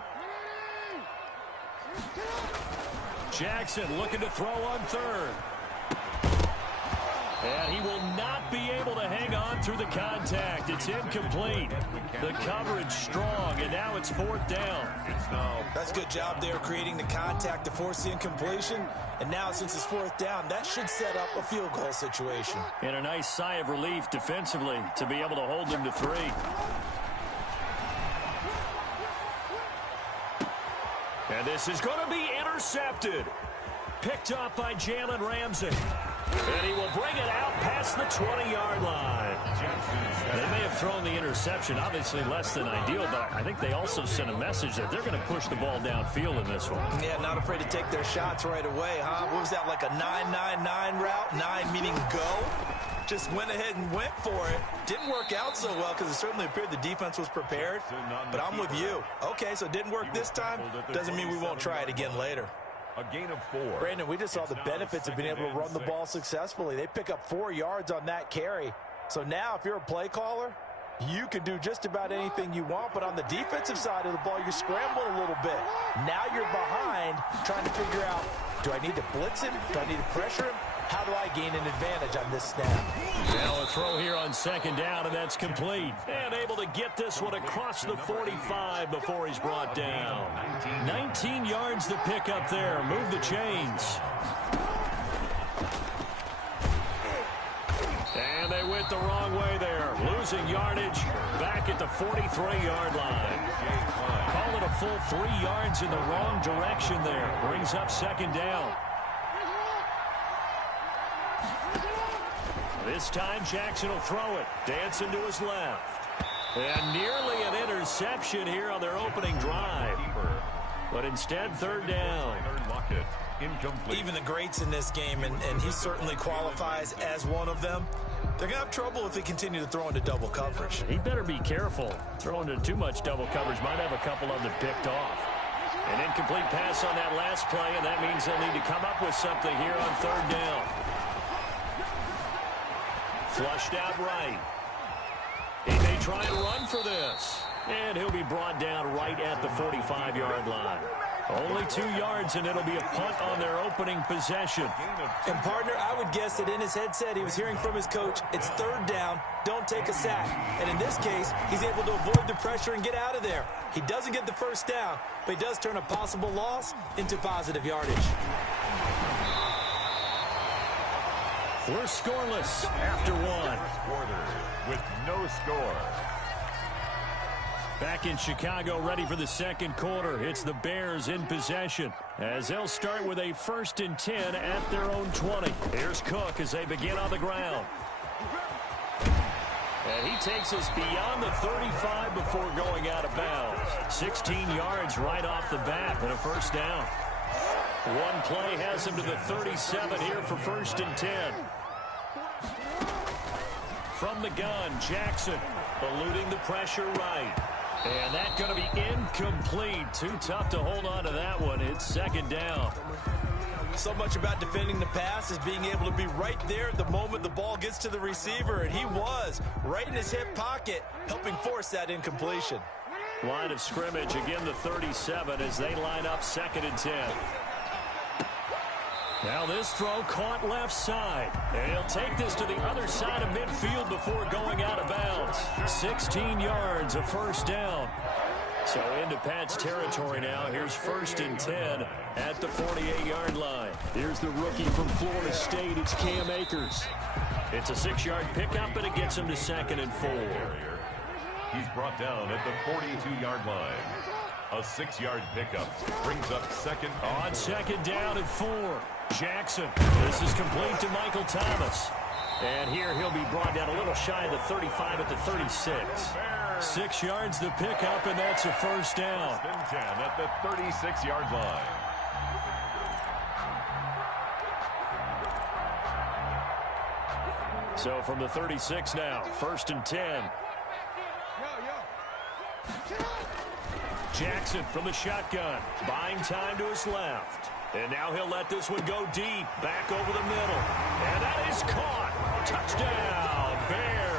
Jackson looking to throw on third. And he will not be able to hang on through the contact. It's incomplete. The coverage strong, and now it's fourth down. That's a good job there creating the contact to force the incompletion. And now since it's fourth down, that should set up a field goal situation. And a nice sigh of relief defensively to be able to hold them to 3. And this is going to be intercepted. Picked up by Jalen Ramsey. And he will bring it out past the 20-yard line. They may have thrown the interception, obviously less than ideal, but I think they also sent a message that they're going to push the ball downfield in this one. Yeah, not afraid to take their shots right away, huh? What was that, like a 9-9-9 route? 9 meaning go? Just went ahead and went for it. Didn't work out so well because it certainly appeared the defense was prepared. But I'm with you. Okay, so it didn't work this time. Doesn't mean we won't try it again later. A gain of 4. Brandon, we just saw the benefits of being able to run the ball successfully. They pick up 4 yards on that carry. So now if you're a play caller, you can do just about anything you want. But on the defensive side of the ball, you're scrambling a little bit. Now you're behind trying to figure out, do I need to blitz him? Do I need to pressure him? How do I gain an advantage on this snap? Now a throw here on second down, and that's complete. And able to get this one across the 45 before he's brought down. 19 yards to pick up there. Move the chains. And they went the wrong way there. Losing yardage back at the 43-yard line. Call it a full 3 yards in the wrong direction there. Brings up second down. This time Jackson will throw it. Dancing to his left. And nearly an interception here on their opening drive. But instead, third down. Incomplete. Even the greats in this game, and he certainly qualifies as one of them, they're going to have trouble if they continue to throw into double coverage. He better be careful. Throwing into too much double coverage might have a couple of them picked off. An incomplete pass on that last play, and that means they'll need to come up with something here on third down. Flushed out right. He may try and run for this. And he'll be brought down right at the 45-yard line. Only 2 yards, and it'll be a punt on their opening possession. And, partner, I would guess that in his headset he was hearing from his coach, it's third down, don't take a sack. And in this case, he's able to avoid the pressure and get out of there. He doesn't get the first down, but he does turn a possible loss into positive yardage. We're scoreless after one. Quarter with no score. Back in Chicago, ready for the second quarter. It's the Bears in possession as they'll start with a 1st and 10 at their own 20. Here's Cook as they begin on the ground. And he takes us beyond the 35 before going out of bounds. 16 yards right off the bat and a first down. One play has him to the 37 here for 1st and 10. From the gun, Jackson eluding the pressure right. And that's going to be incomplete. Too tough to hold on to that one. It's second down. So much about defending the pass is being able to be right there at the moment the ball gets to the receiver. And he was right in his hip pocket, helping force that incompletion. Line of scrimmage, again the 37 as they line up 2nd and 10. Now this throw caught left side. And he'll take this to the other side of midfield before going out of bounds. 16 yards, a first down. So into Pat's territory now. Here's 1st and 10 at the 48-yard line. Here's the rookie from Florida State. It's Cam Akers. It's a 6-yard pickup, and it gets him to 2nd and 4. He's brought down at the 42-yard line. A 6-yard pickup brings up 2nd. On 2nd down and 4. Jackson. This is complete to Michael Thomas. And here he'll be brought down a little shy of the 35 at the 36. 6 yards to pick up, and that's a first down. 1st and 10 at the 36-yard line. So from the 36 now, 1st and 10. Jackson from the shotgun, buying time to his left. And now he'll let this one go deep, back over the middle. And that is caught. Touchdown, Bears.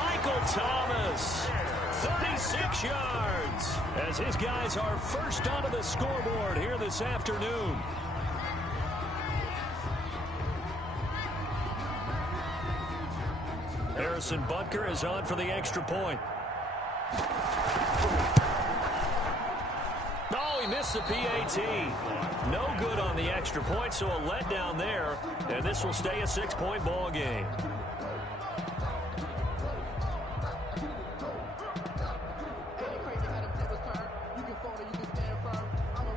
Michael Thomas, 36 yards, as his guys are first onto the scoreboard here this afternoon. Harrison Butker is on for the extra point. Oh, he missed the PAT. No good on the extra point, so a letdown there. And this will stay a 6-point ball game.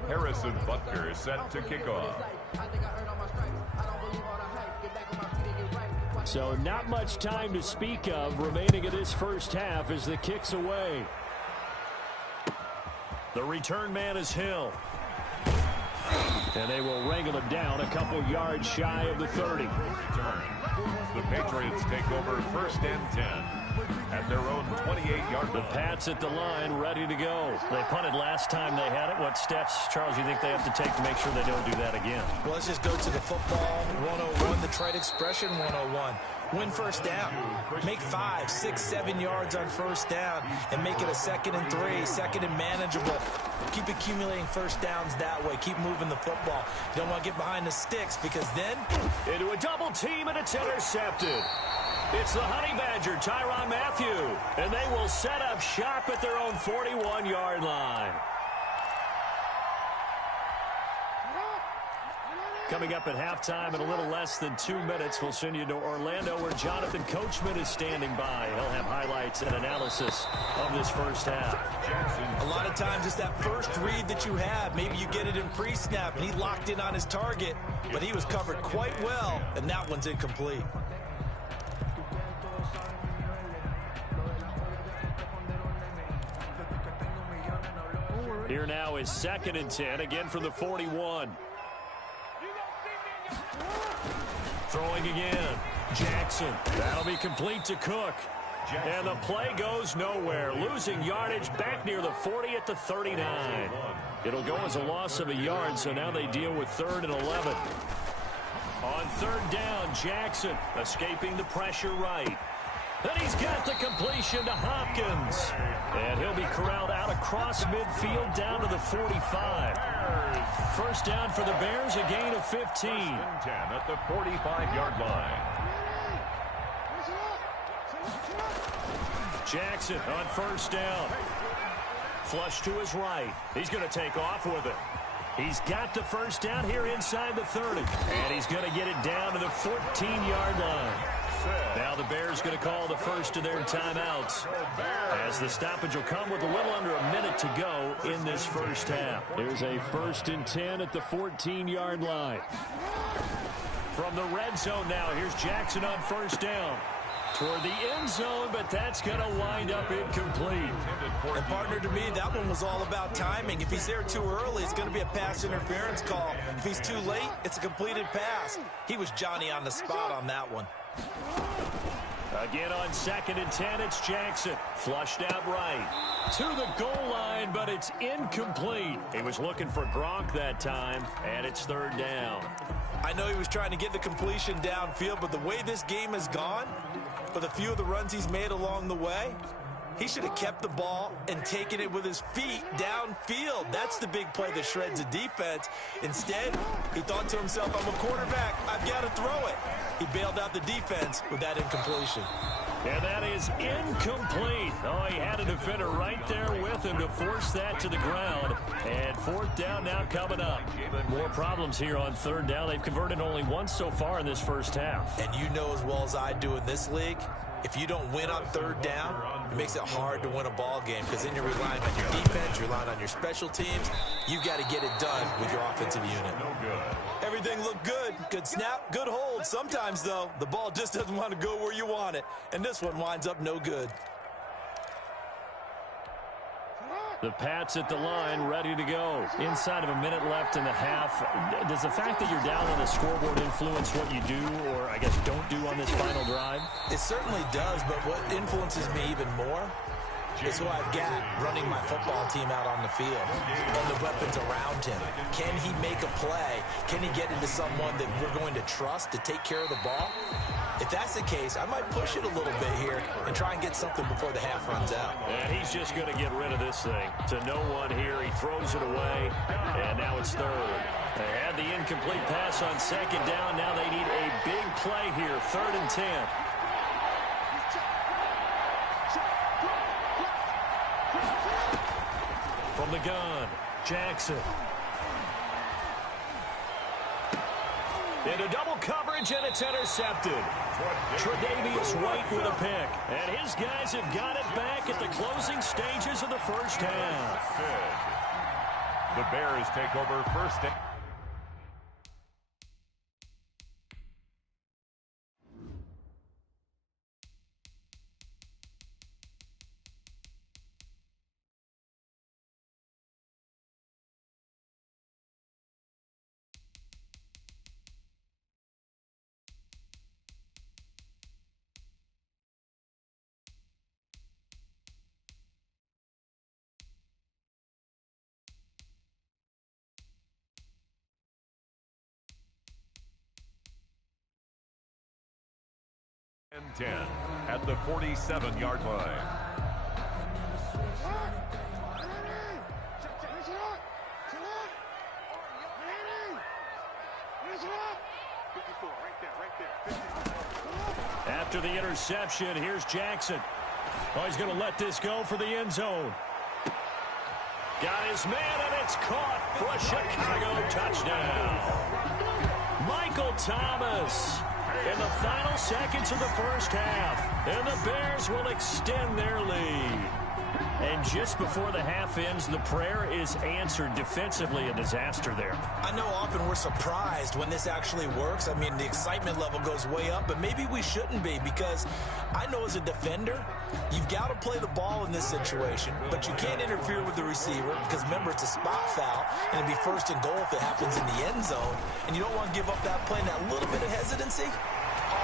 Harrison Butker is set to kick off. So not much time to speak of remaining in this first half as the kick's away. The return man is Hill. And they will wrangle him down a couple yards shy of the 30. The Patriots take over 1st and 10 at their own 28-yard line. The Pats at the line, ready to go. They punted last time they had it. What steps, Charles, you think they have to take to make sure they don't do that again? Well, let's just go to the football 101, the trite expression 101. Win first down. Make 5, 6, 7 yards on first down and make it a 2nd and 3, 2nd and manageable. Keep accumulating first downs that way. Keep moving the football. You don't want to get behind the sticks because then... Into a double team, and it's intercepted. It's the Honey Badger, Tyrann Mathieu, and they will set up shop at their own 41-yard line. Coming up at halftime in a little less than 2 minutes, we'll send you to Orlando where Jonathan Coachman is standing by. He'll have highlights and analysis of this first half. A lot of times it's that first read that you have. Maybe you get it in pre-snap, and he locked in on his target, but he was covered quite well, and that one's incomplete. Here now is 2nd and 10, again from the 41. Throwing again. Jackson. That'll be complete to Cook. And the play goes nowhere. Losing yardage back near the 40 at the 39. It'll go as a loss of a yard, so now they deal with 3rd and 11. On 3rd down, Jackson escaping the pressure right. And he's got the completion to Hopkins. And he'll be corralled out across midfield down to the 45. First down for the Bears, a gain of 15. 10 at the 45-yard line. Jackson on first down. Flush to his right. He's going to take off with it. He's got the first down here inside the 30. And he's going to get it down to the 14-yard line. Now the Bears going to call the first of their timeouts, as the stoppage will come with a little under a minute to go in this first half. There's a 1st and 10 at the 14-yard line. From the red zone now, here's Jackson on first down. Toward the end zone, but that's going to wind up incomplete. And partner, to me, that one was all about timing. If he's there too early, it's going to be a pass interference call. If he's too late, it's a completed pass. He was Johnny on the spot on that one. Again on 2nd and 10, it's Jackson. Flushed out right. To the goal line, but it's incomplete. He was looking for Gronk that time, and it's 3rd down. I know he was trying to get the completion downfield, but the way this game has gone, with a few of the runs he's made along the way, he should have kept the ball and taken it with his feet downfield. That's the big play that shreds a defense. Instead, he thought to himself, I'm a quarterback, I've got to throw it. He bailed out the defense with that incompletion. And that is incomplete. Oh, he had a defender right there with him to force that to the ground. And 4th down now coming up. More problems here on 3rd down. They've converted only once so far in this first half. And you know as well as I do in this league, if you don't win on 3rd down, it makes it hard to win a ball game because then you're relying on your defense, you're relying on your special teams. You've got to get it done with your offensive unit. No good. Everything looked good. Good snap, good hold. Sometimes, though, the ball just doesn't want to go where you want it. And this one winds up no good. The Pats at the line, ready to go. Inside of a minute left in the half. Does the fact that you're down on the scoreboard influence what you do, or I guess don't do on this final drive? It certainly does, but what influences me even more is who I've got running my football team out on the field and the weapons around him. Can he make a play? Can he get into someone that we're going to trust to take care of the ball? If that's the case, I might push it a little bit here and try and get something before the half runs out. And he's just going to get rid of this thing. To no one here, he throws it away, and now it's 3rd. They had the incomplete pass on 2nd down. Now they need a big play here, 3rd and 10. From the gun, Jackson. Into double coverage, and it's intercepted. Tre'Davious White with a pick. And his guys have got it back at the closing stages of the first half. The Bears take over first down. And 10 at the 47-yard line. After the interception, here's Jackson. Oh, he's going to let this go for the end zone. Got his man, and it's caught for a Chicago touchdown. Michael Thomas in the final seconds of the first half. And the Bears will extend their lead. And just before the half ends, the prayer is answered. Defensively, a disaster there. I know often we're surprised when this actually works. I mean, the excitement level goes way up, but maybe we shouldn't be, because I know as a defender, you've got to play the ball in this situation, but you can't interfere with the receiver because, remember, it's a spot foul, and it'd be first and goal if it happens in the end zone, and you don't want to give up that play, and that little bit of hesitancy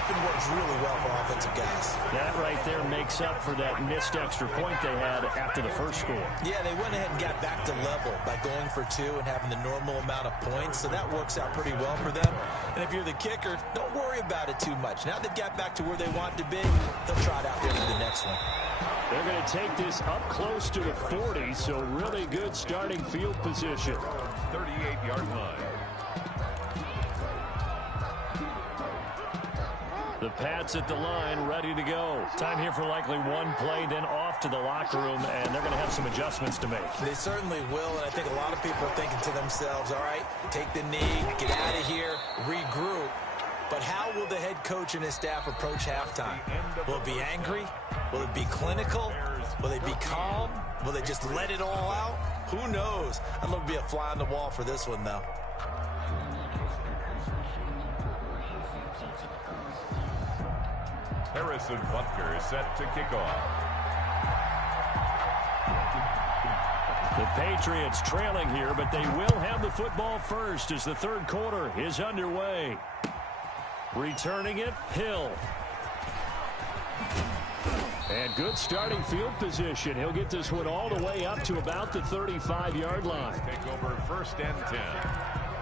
often works really well for offensive guys. That right there makes up for that missed extra point they had after the first score. Yeah, they went ahead and got back to level by going for two and having the normal amount of points, so that works out pretty well for them. And if you're the kicker, don't worry about it too much. Now they've got back to where they want to be, they'll try it out there for the next one. They're going to take this up close to the 40, so really good starting field position. 38-yard line. The Pats at the line, ready to go. Time here for likely one play, then off to the locker room, and they're going to have some adjustments to make. They certainly will, and I think a lot of people are thinking to themselves, all right, take the knee, get out of here, regroup. But how will the head coach and his staff approach halftime? Will it be angry? Will it be clinical? Will they be calm? Will they just let it all out? Who knows? I'd love to be a fly on the wall for this one, though. Harrison Butker is set to kick off. The Patriots trailing here, but they will have the football first as the third quarter is underway. Returning it, Hill. And good starting field position. He'll get this one all the way up to about the 35-yard line. Take over first and 10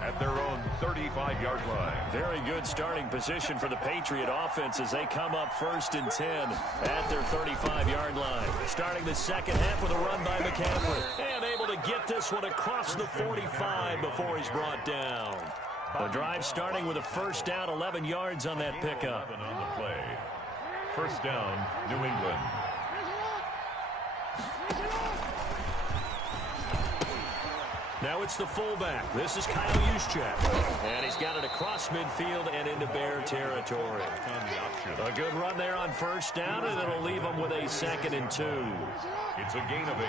at their own 35-yard line. Very good starting position for the Patriot offense as they come up first and 10 at their 35-yard line. Starting the second half with a run by McCaffrey. And able to get this one across the 45 before he's brought down. The drive starting with a first down, 11 yards on that pickup. 11 on the play. First down, New England. Now it's the fullback. This is Kyle Juszczyk. And he's got it across midfield and into Bear territory. A good run there on first down, and it'll leave them with a 2nd and 2. It's a gain of 8.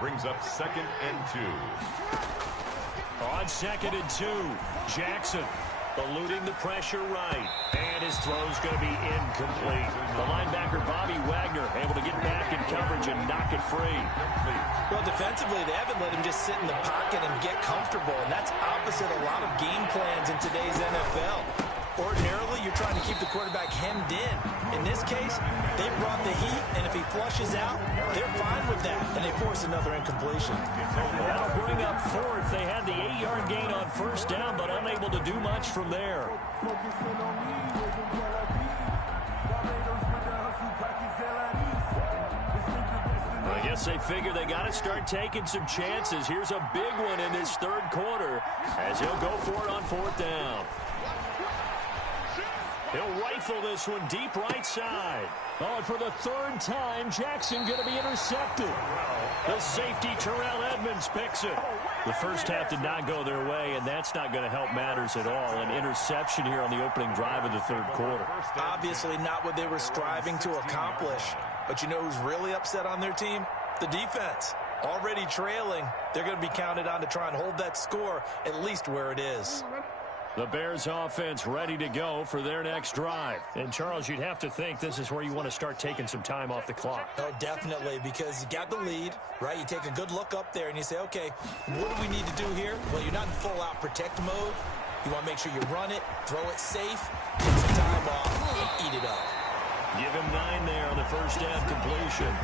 Brings up 2nd and 2. On 2nd and 2, Jackson eluding the pressure right. And his throw's going to be incomplete. The linebacker, Bobby Wagner, able to get back in coverage and knock it free. Well, defensively, they haven't let him just sit in the pocket and get comfortable, and that's opposite a lot of game plans in today's NFL. Ordinarily, you're trying to keep the quarterback hemmed in. In this case, they brought the heat, and if he flushes out, they're fine with that, and they force another incompletion. That'll bring up 4th. They had the 8-yard gain on first down, but unable to do much from there. I guess they figure they got to start taking some chances. Here's a big one in this third quarter as he'll go for it on 4th down. He'll rifle this one deep right side. Oh, and for the 3rd time, Jackson going to be intercepted. The safety, Terrell Edmonds, picks it. The first half did not go their way, and that's not going to help matters at all. An interception here on the opening drive of the third quarter. Obviously not what they were striving to accomplish. But you know who's really upset on their team? The defense. Already trailing, they're going to be counted on to try and hold that score at least where it is. The Bears offense ready to go for their next drive. And, Charles, you'd have to think this is where you want to start taking some time off the clock. Oh, definitely, because you got the lead, right? You take a good look up there and you say, okay, what do we need to do here? Well, you're not in full-out protect mode. You want to make sure you run it, throw it safe, get some time off, and eat it up. Give him 9 there on the first down completion.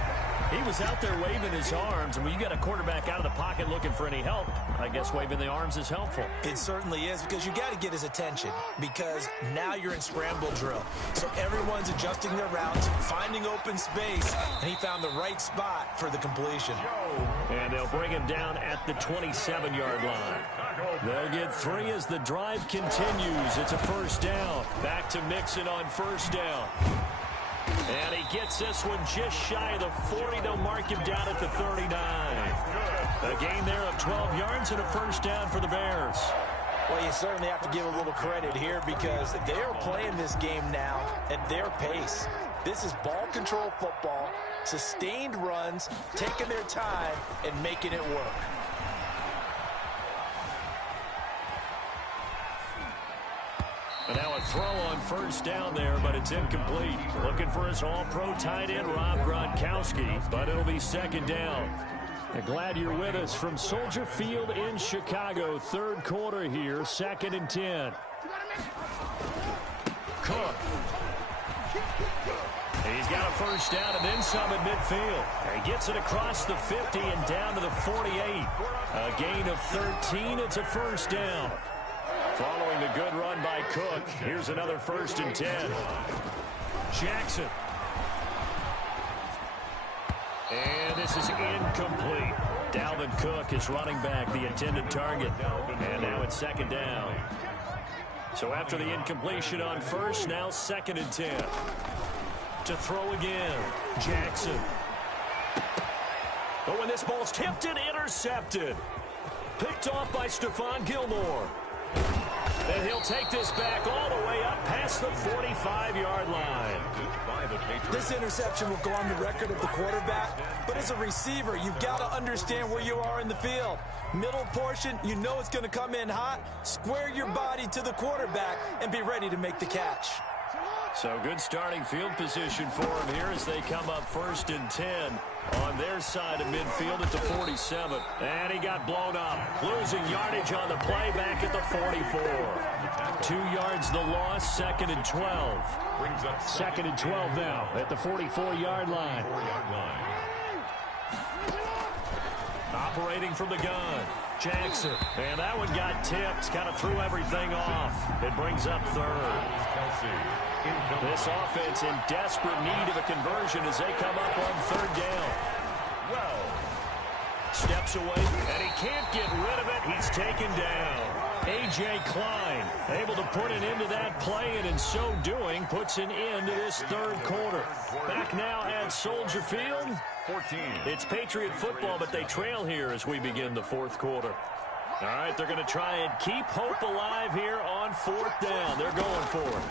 He was out there waving his arms, and when you got a quarterback out of the pocket looking for any help, I guess waving the arms is helpful. It certainly is, because you got to get his attention, because now you're in scramble drill. So everyone's adjusting their routes, finding open space, and he found the right spot for the completion. And they'll bring him down at the 27-yard line. They'll get 3 as the drive continues. It's a first down. Back to Mixon on first down. And he gets this one just shy of the 40. They'll mark him down at the 39. A gain there of 12 yards and a first down for the Bears. Well, you certainly have to give a little credit here, because they are playing this game now at their pace. This is ball control football, sustained runs, taking their time and making it work. And now a throw on first down there, but it's incomplete. Looking for his all-pro tight end, Rob Gronkowski, but it'll be second down. And glad you're with us from Soldier Field in Chicago. Third quarter here, 2nd and 10. Cook. He's got a first down and then some at midfield. And he gets it across the 50 and down to the 48. A gain of 13. It's a first down. Following the good run by Cook, here's another 1st and 10. Jackson. And this is incomplete. Dalvin Cook is running back, the intended target. And now it's 2nd down. So after the incompletion on first, now 2nd and 10. To throw again, Jackson. But when this ball's tipped and intercepted. Picked off by Stephon Gilmore. And he'll take this back all the way up past the 45-yard line. This interception will go on the record of the quarterback, but as a receiver, you've got to understand where you are in the field. Middle portion, you know it's going to come in hot. Square your body to the quarterback and be ready to make the catch. So good starting field position for him here as they come up 1st and 10 on their side of midfield at the 47. And he got blown up, losing yardage on the play back at the 44. 2 yards the loss, 2nd and 12. 2nd and 12 now at the 44-yard line. Operating from the gun, Jackson. And that one got tipped, kind of threw everything off. It brings up 3rd. This offense in desperate need of a conversion as they come up on 3rd down. Well, steps away, and he can't get rid of it. He's taken down. A.J. Klein able to put an end to that play, and in so doing, puts an end to this 3rd quarter. Back now at Soldier Field. 14. It's Patriot football, but they trail here as we begin the 4th quarter. All right, they're going to try and keep hope alive here on 4th down. They're going for it.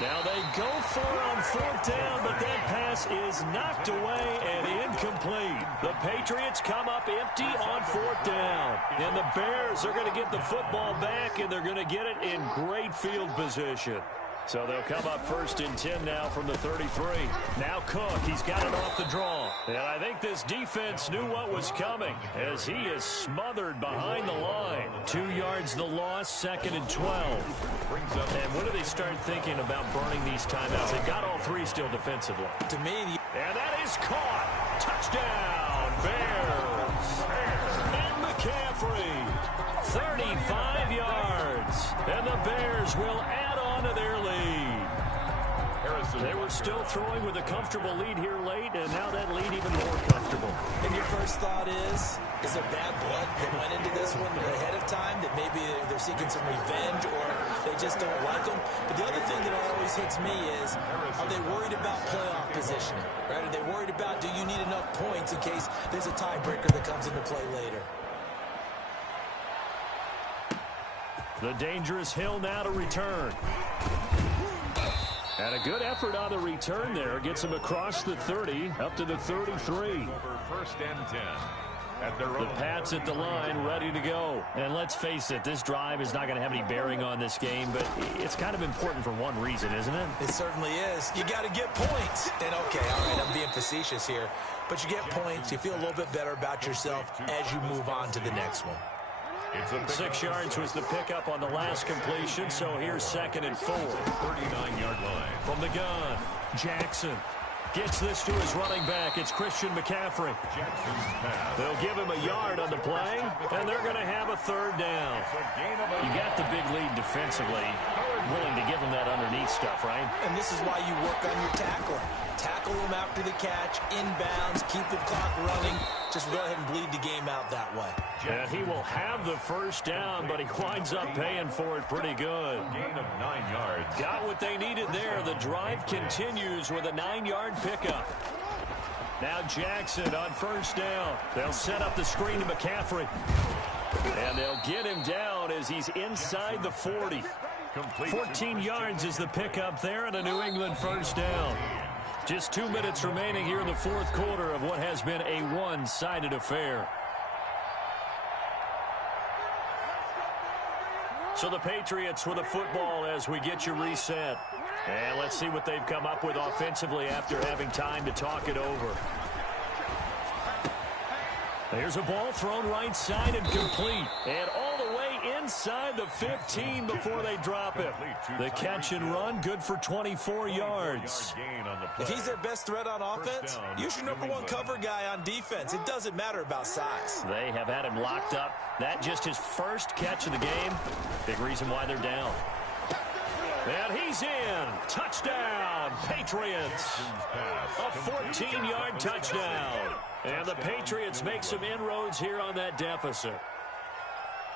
Now they go for it on 4th down, but that pass is knocked away and incomplete. The Patriots come up empty on 4th down. And the Bears are going to get the football back, and they're going to get it in great field position. So they'll come up 1st and 10 now from the 33. Now Cook, he's got it off the draw. And I think this defense knew what was coming as he is smothered behind the line. 2 yards the loss, 2nd and 12. And when do they start thinking about burning these timeouts? They got all 3 still defensively. To me, and that is caught. Touchdown, Bears. And McCaffrey, 35 yards. And the Bears will add on to their lead. They were still throwing with a comfortable lead here late, and now that lead even more comfortable. And your first thought is there bad blood that went into this one ahead of time, that maybe they're seeking some revenge or they just don't like them? But the other thing that always hits me is, are they worried about playoff positioning? Right? Are they worried about, do you need enough points in case there's a tiebreaker that comes into play later? The dangerous Hill now to return. And a good effort on the return there. Gets him across the 30, up to the 33. Over 1st and 10. The Pats at the line, ready to go. And let's face it, this drive is not going to have any bearing on this game, but it's kind of important for one reason, isn't it? It certainly is. You got to get points. And okay, all right, I'm being facetious here, but you get points, you feel a little bit better about yourself as you move on to the next one. 6 yards was the pickup on the last completion, so here's 2nd and 4. 39-yard line. From the gun, Jackson gets this to his running back. It's Christian McCaffrey. Jackson's pass. They'll give him a yard on the play, and they're going to have a 3rd down. You got the big lead defensively. Willing to give him that underneath stuff, right? And this is why you work on your tackling. Tackle him after the catch, inbounds, keep the clock running. Just go ahead and bleed the game out that way. And he will have the 1st down, but he winds up paying for it pretty good. Gain of 9 yards. Got what they needed there. The drive continues with a 9-yard pickup. Now Jackson on 1st down. They'll set up the screen to McCaffrey. And they'll get him down as he's inside the 40. 14 yards is the pickup there and a New England 1st down. Just 2 minutes remaining here in the 4th quarter of what has been a one-sided affair. So the Patriots with a football as we get you reset. And let's see what they've come up with offensively after having time to talk it over. There's a ball thrown right side and complete. And all the way inside the 15 before they drop it. The catch and run, good for 24 yards. If he's their best threat on offense, use your #1 cover guy on defense. It doesn't matter about size. They have had him locked up. That just his 1st catch of the game. Big reason why they're down. And he's in. Touchdown, Patriots. A 14-yard touchdown. And the Patriots make some inroads here on that deficit.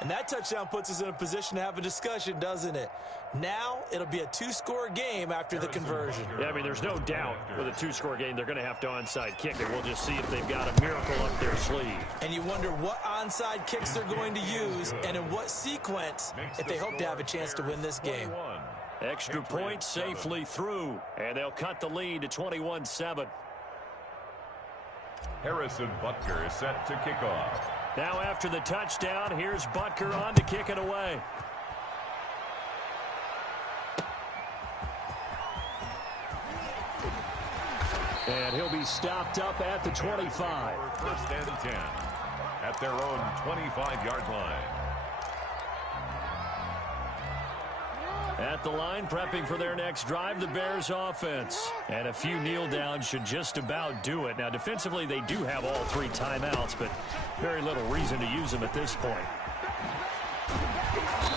And that touchdown puts us in a position to have a discussion, doesn't it? Now it'll be a 2-score game after the conversion. Yeah, I mean, there's no doubt with a 2-score game they're going to have to onside kick it. We'll just see if they've got a miracle up their sleeve. And you wonder what onside kicks they're going to use and in what sequence if they hope to have a chance to win this game. Extra point safely through, and they'll cut the lead to 21-7. Harrison Butker is set to kick off. Now after the touchdown, here's Butker on to kick it away. And he'll be stopped up at the 25. 1st and 10 at their own 25-yard line. At the line, prepping for their next drive, the Bears offense. And a few kneel downs should just about do it. Now, defensively, they do have all 3 timeouts, but very little reason to use them at this point.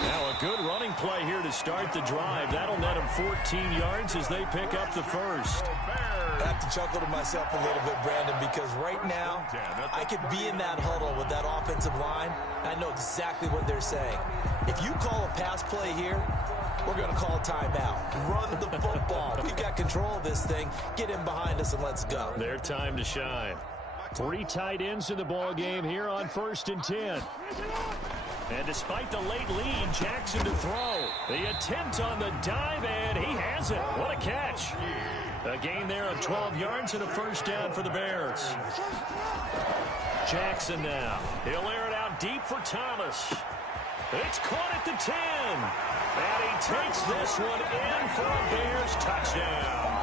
Now, a good running play here to start the drive. That'll net them 14 yards as they pick up the 1st. I have to chuckle to myself a little bit, Brandon, because right now, I could be in that huddle with that offensive line, and I know exactly what they're saying. If you call a pass play here, we're going to call a timeout. Run the football. We've got control of this thing. Get in behind us and let's go. Their time to shine. 3 tight ends in the ball game here on 1st and 10. And despite the late lead, Jackson to throw. The attempt on the dive, and he has it. What a catch. A gain there of 12 yards and a 1st down for the Bears. Jackson now. He'll air it out deep for Thomas. It's caught at the 10. And he takes this one in for a Bears touchdown.